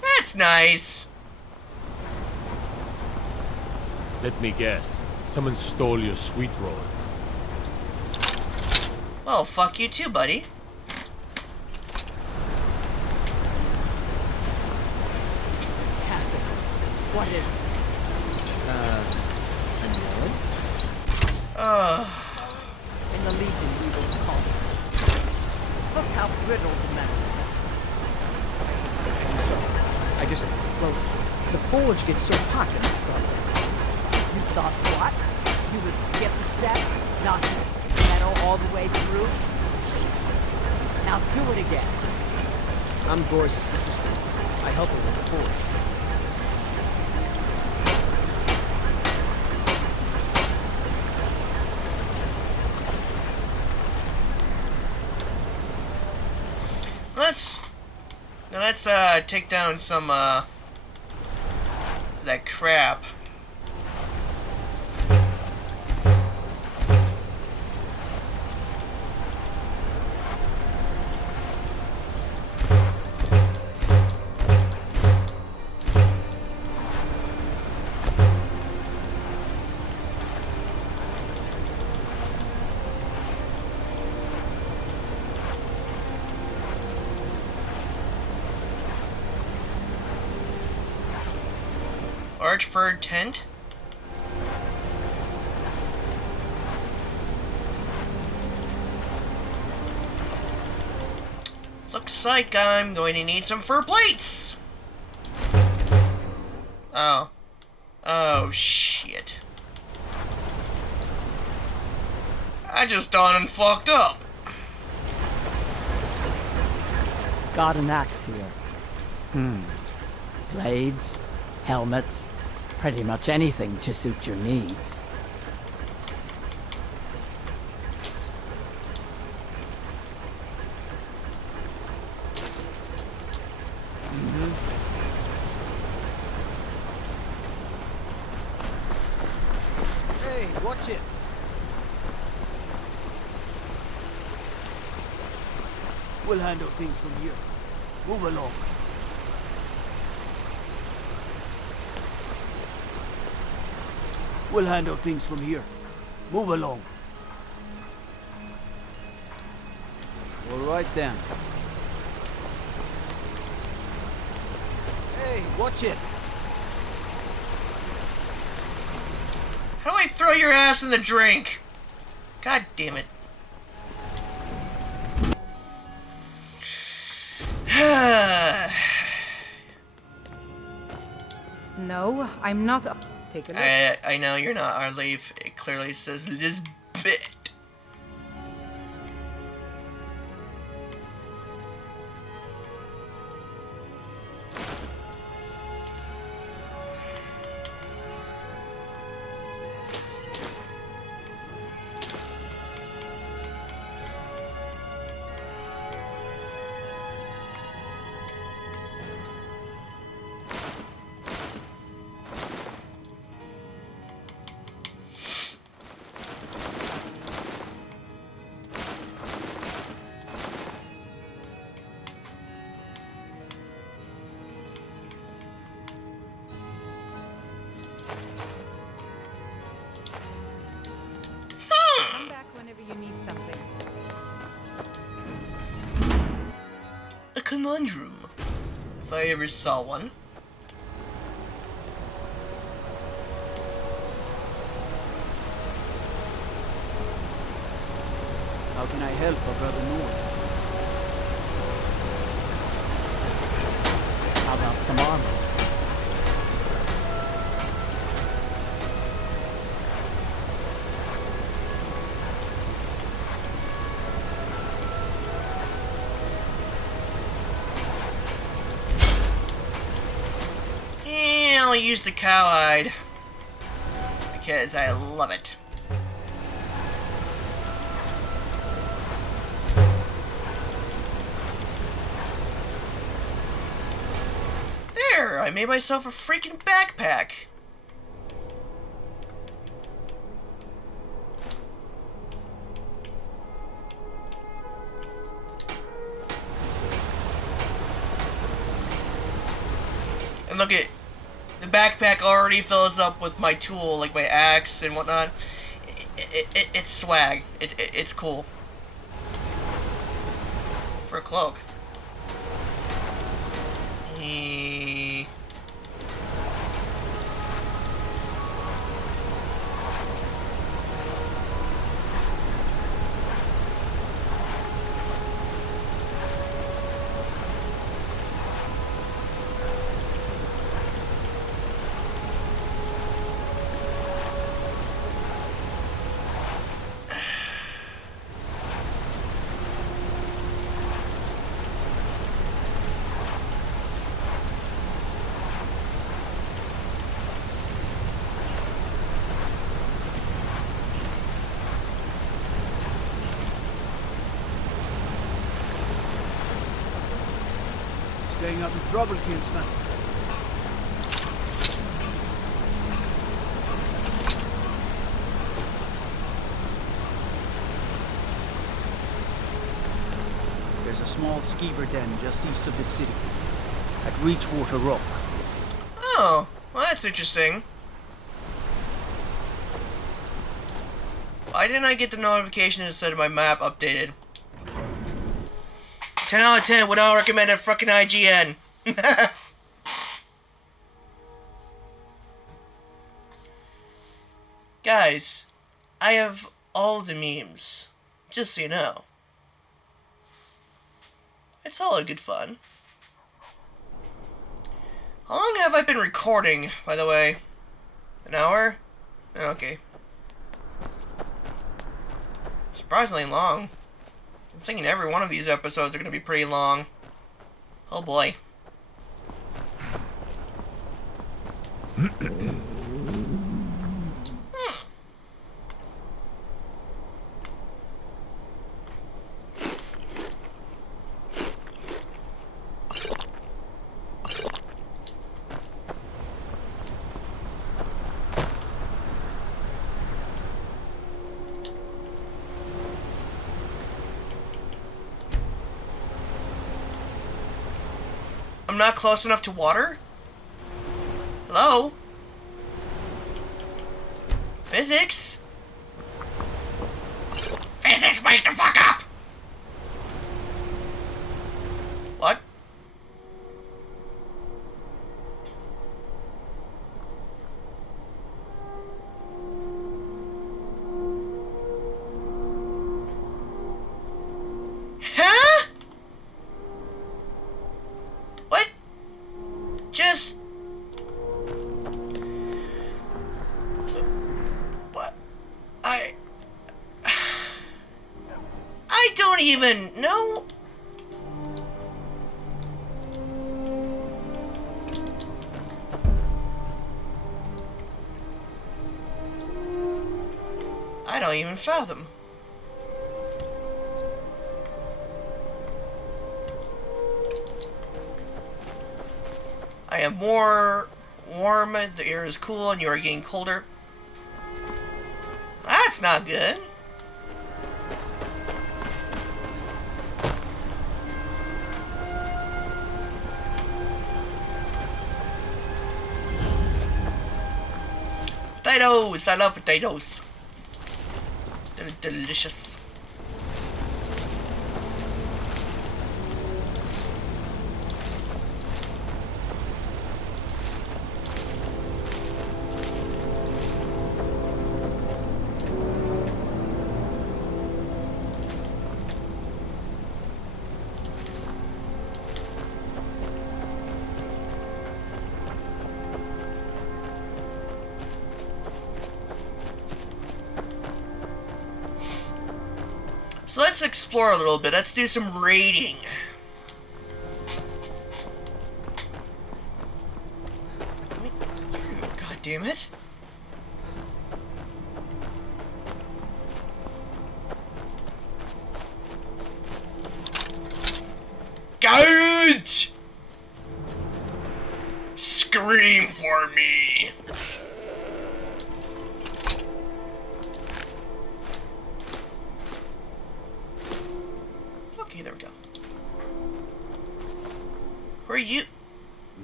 That's nice. Let me guess. Someone stole your sweet roll. Well, fuck you too, buddy. Tacitus, what is this? A melon? In the Legion, we would call it. Look how brittle the metal is. I'm sorry. I just, well, the forge gets so hot and I thought, You thought what? You would skip a step? Not metal all the way through? Jesus. Now do it again. I'm Gore's assistant. I help her with the forge. Let's take down some that crap. Large furred tent? Looks like I'm going to need some fur plates! Oh. Oh, shit. I just done and fucked up. Got an axe here. Blades, helmets, pretty much anything to suit your needs. Hey, watch it. We'll handle things from here. Move along. We'll handle things from here. Move along. All right then. Hey, watch it. How do I throw your ass in the drink? God damn it. No, I'm not. Take a look. I know you're not our leaf. It clearly says Lisbeth. conundrum, if I ever saw one. How can I help a brother Nord? How about some armor? Yeah, I'll use the cowhide because I love it. There, I made myself a freaking backpack. And look at the backpack already fills up with my tool, like my axe and whatnot. It's swag. It's cool. For a cloak. Staying out of trouble, kinsman. There's a small skeever den just east of the city, at Reachwater Rock. Oh, well that's interesting. Why didn't I get the notification instead of my map updated? 10 out of 10 would not recommend a fucking IGN. Guys, I have all the memes, just so you know. It's all a good fun. How long have I been recording, by the way? An hour? Okay. Surprisingly long. I'm thinking every one of these episodes are going to be pretty long. Oh boy. I'm not close enough to water? Hello? Physics? Physics, wake the fuck up! What? Huh? What? Just... What? I don't even know... I don't even fathom. I am more warm, the air is cool, and you are getting colder. That's not good. Potatoes! I love potatoes. They're delicious. So let's explore a little bit. Let's do some raiding. God damn it. Cant! Scream for me! Okay, there we go. Who are you?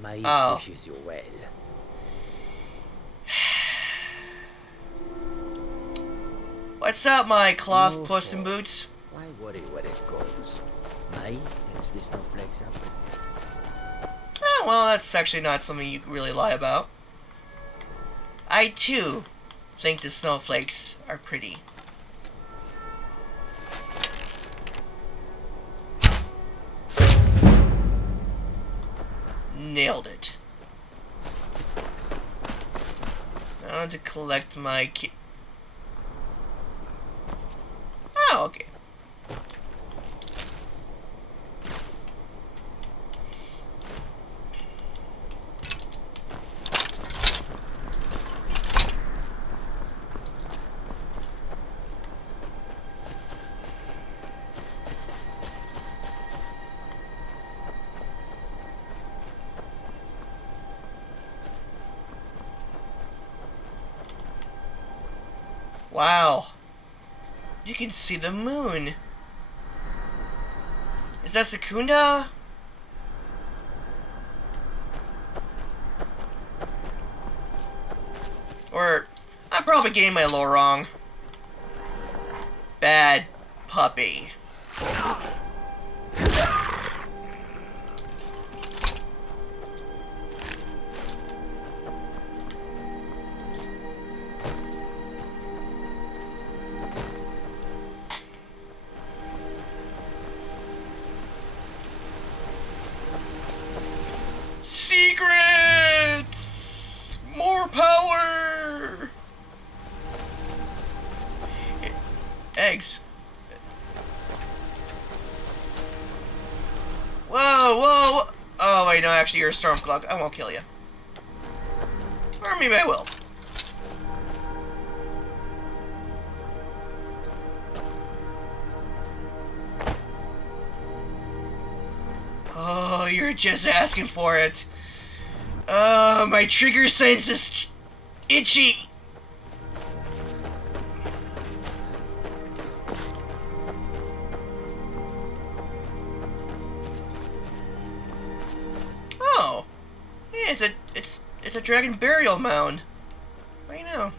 My wishes you well. What's up, my cloth puss in boots? Why worry where it goes? My thinks the snowflakes are pretty. Oh, well, that's actually not something you can really lie about. I, too, think the snowflakes are pretty. Nailed it. Now to collect my key. Oh, okay. Wow. You can see the moon. Is that Secunda? Or, I'm probably getting my lore wrong. Bad puppy. Secrets! More power! Eggs. Whoa, whoa! Oh, wait, no, actually, you're a Stormcloak. I won't kill you. Or maybe I will. Oh, you're just asking for it. My trigger sense is itchy. Oh, yeah, it's a dragon burial mound. I know.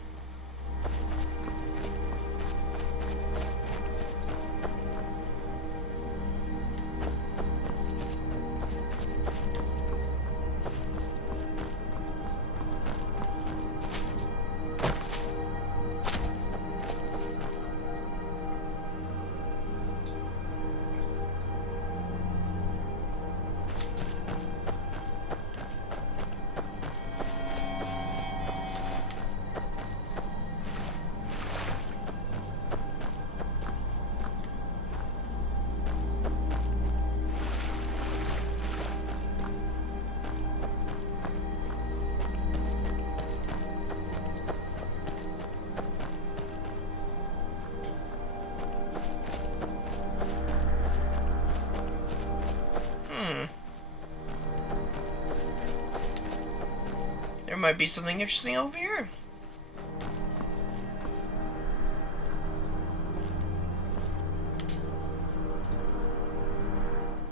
There might be something interesting over here.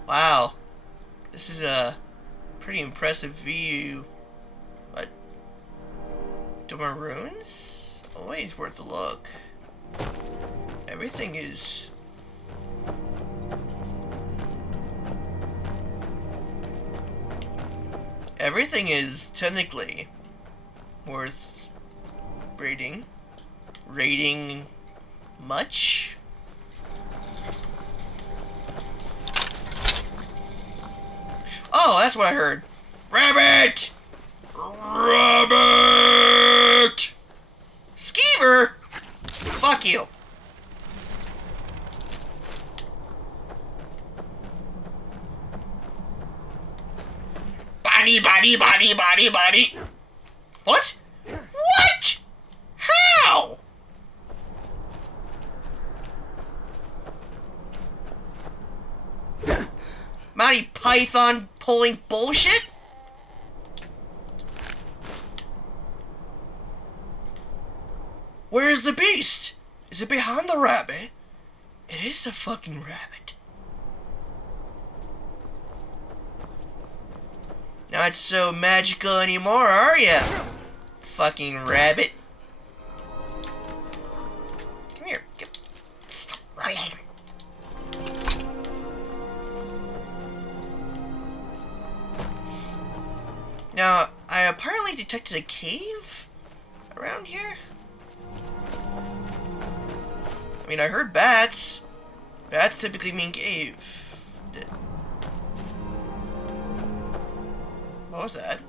Wow. This is a pretty impressive view. What? Dormer ruins? Always worth a look. Everything is... Everything is technically worth raiding. Raiding much? Oh, that's what I heard. Rabbit! Rabbit! Skeever! Fuck you. body. What? What? How? Monty Python pulling bullshit? Where's the beast? Is it behind the rabbit? It is a fucking rabbit. Not so magical anymore, are ya? Fucking rabbit. Come here. Stop running. Now, I apparently detected a cave around here. I mean, I heard bats. Bats typically mean cave. What was that?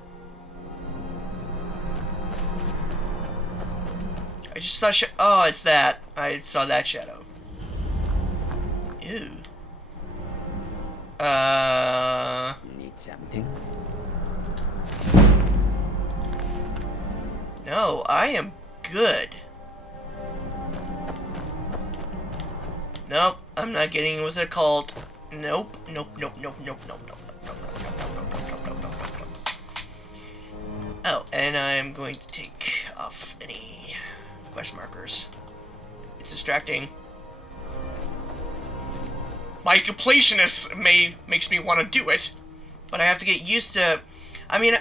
I just saw oh, it's that. I saw that shadow. Ew. Need something? No, I am good. Nope, I'm not getting with a cult. Nope. Oh, and I'm going to take off any quest markers. It's distracting. My completionist makes me want to do it, but I have to get used to. I mean,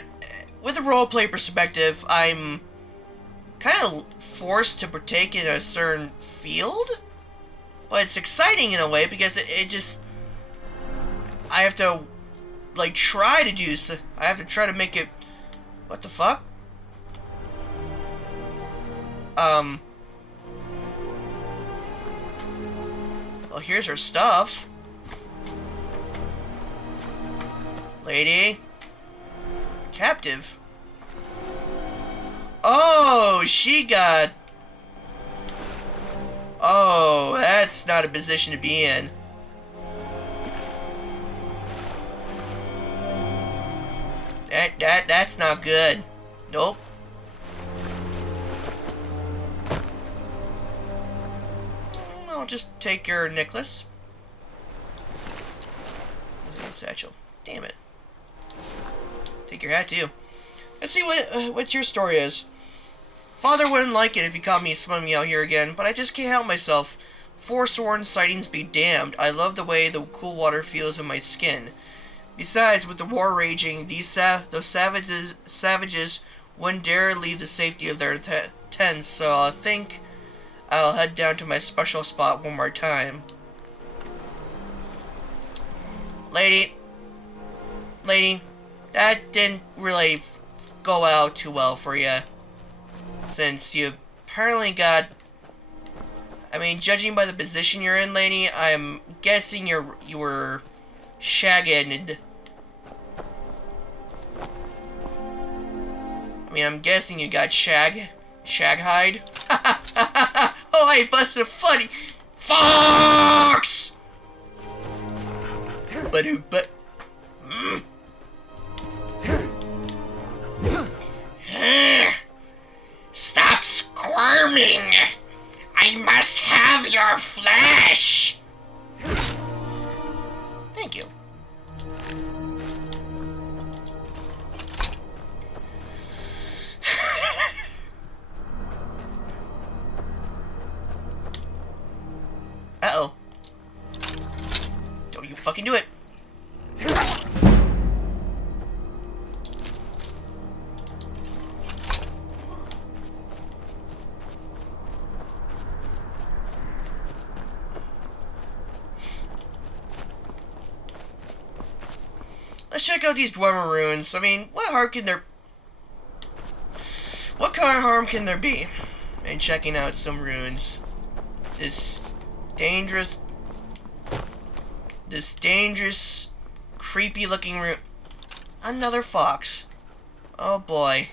with a roleplay perspective, I'm kind of forced to partake in a certain field, but it's exciting in a way because it just I have to like try to do so. I have to try to make it. What the fuck? Well, here's her stuff. Lady. Captive. Oh, she got... Oh, that's not a position to be in. That's not good. Nope. I'll just take your necklace. Satchel. Damn it. Take your hat too. Let's see what your story is. Father wouldn't like it if he caught me swimming out here again, but I just can't help myself. Forsworn sightings be damned. I love the way the cool water feels in my skin. Besides, with the war raging, those savages wouldn't dare leave the safety of their tents, so I think I'll head down to my special spot one more time. Lady, that didn't really go out too well for you, since you apparently got... I mean, judging by the position you're in, lady, I'm guessing you were shagged. I mean, I'm guessing you got shaghide. Oh, I busted funny. Fox! But stop squirming! I must have your flesh! Thank you. Uh-oh. Don't you fucking do it. Let's check out these Dwemer ruins. I mean, what kind of harm can there be in checking out some ruins? This dangerous, creepy looking ruin. Another fox. Oh boy.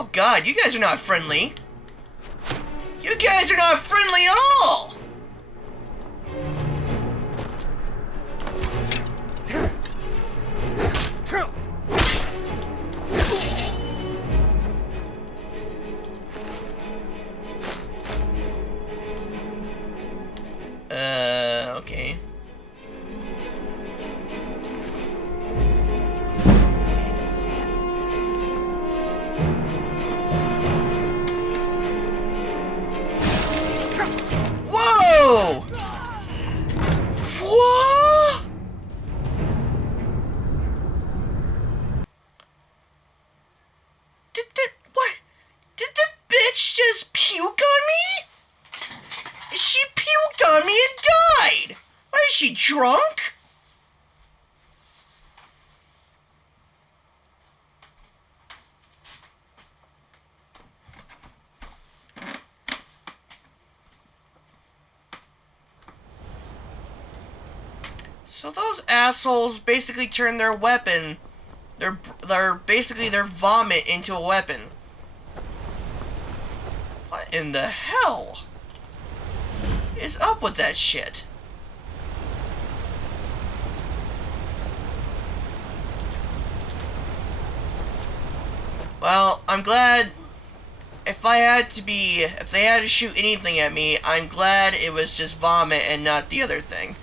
Oh god, you guys are not friendly. You guys are not friendly at all! Okay. Whoa! What? What? Did the bitch just puke on me? She puked on me and died! What, is she drunk? So those assholes basically turned their weapon, basically their vomit into a weapon. What in the hell is up with that shit? Well, I'm glad if they had to shoot anything at me, I'm glad it was just vomit and not the other thing.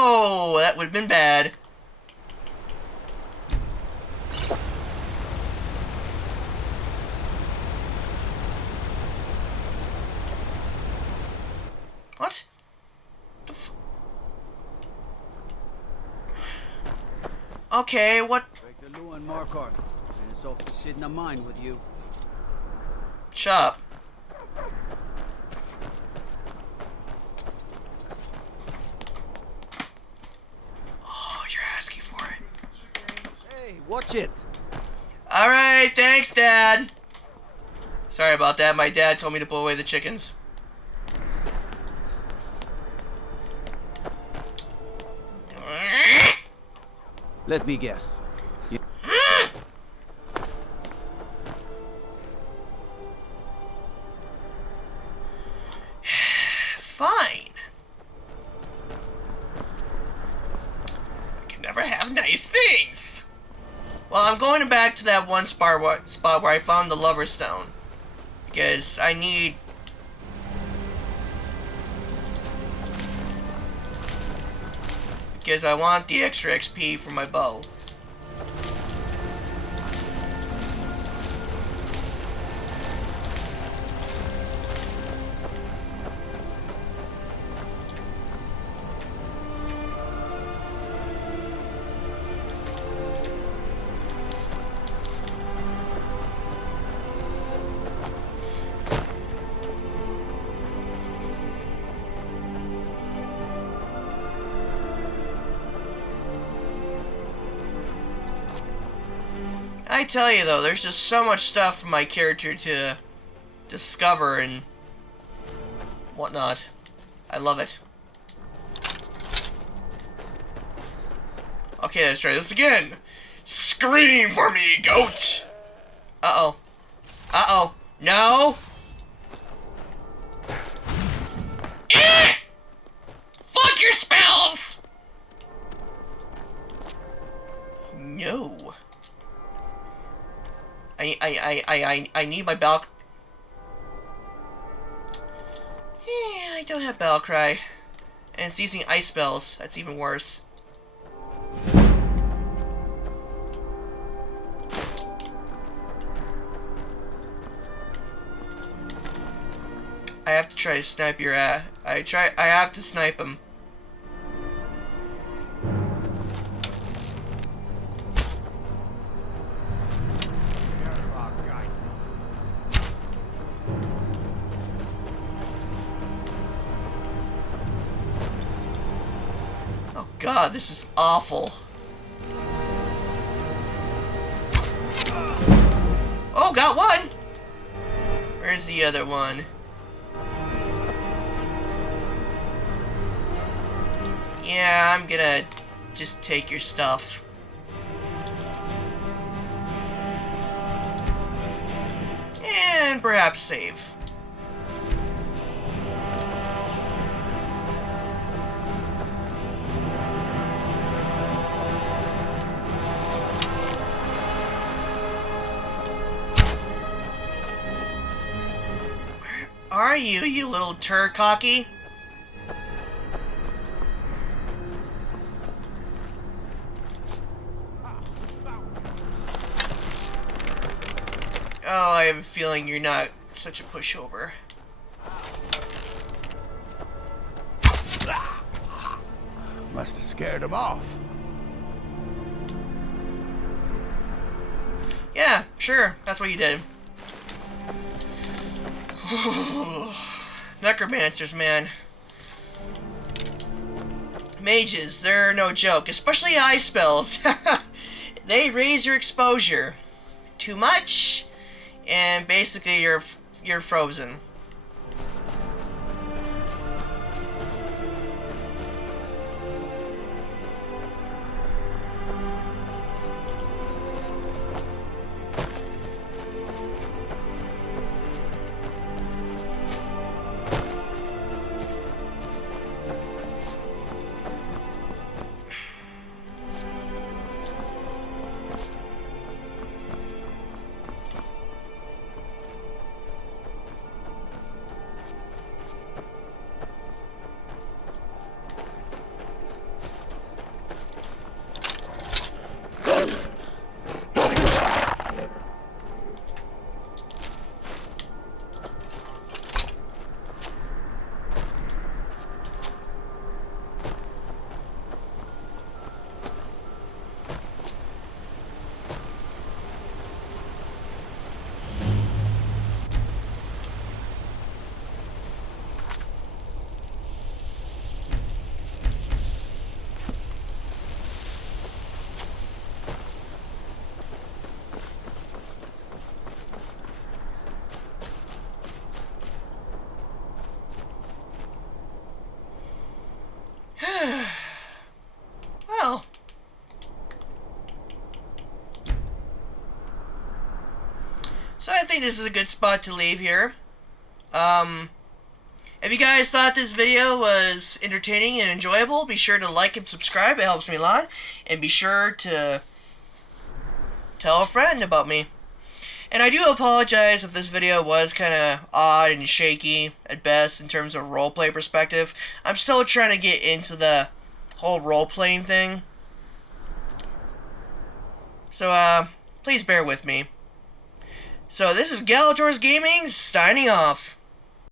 Oh, that would have been bad. What? Okay, what? Break the law and Markarth, and it's off to sit in a mine with you. Shut up. Oh, you're asking for it. Hey, watch it. Alright, thanks, Dad. Sorry about that. My dad told me to blow away the chickens. Let me guess. Fine. I can never have nice things. Well, I'm going back to that one spot where I found the Lover's Stone. Because I need... Because I want the extra XP for my bow. I tell you though, there's just so much stuff for my character to discover and whatnot. I love it. Okay, let's try this again. Scream for me, goat! Uh-oh. Uh-oh. No! Eh! Fuck your spells! No. I need my bell. I don't have battle cry. And it's using ice spells. That's even worse. I have to try to snipe your ass. I have to snipe him. God, this is awful. Oh, got one! Where's the other one? Yeah, I'm gonna just take your stuff. and perhaps save. Where are you, you little turcocky? Oh, I have a feeling you're not such a pushover. Must have scared him off. Yeah, sure. That's what you did. Necromancers, man. Mages, they're no joke. Especially ice spells. They raise your exposure. Too much, and basically you're frozen. Well, so I think this is a good spot to leave here. If you guys thought this video was entertaining and enjoyable, be sure to like and subscribe. It helps me a lot. And be sure to tell a friend about me. And I do apologize if this video was kind of odd and shaky at best in terms of roleplay perspective. I'm still trying to get into the whole role-playing thing. So, please bear with me. So, this is Galator's Gaming, signing off.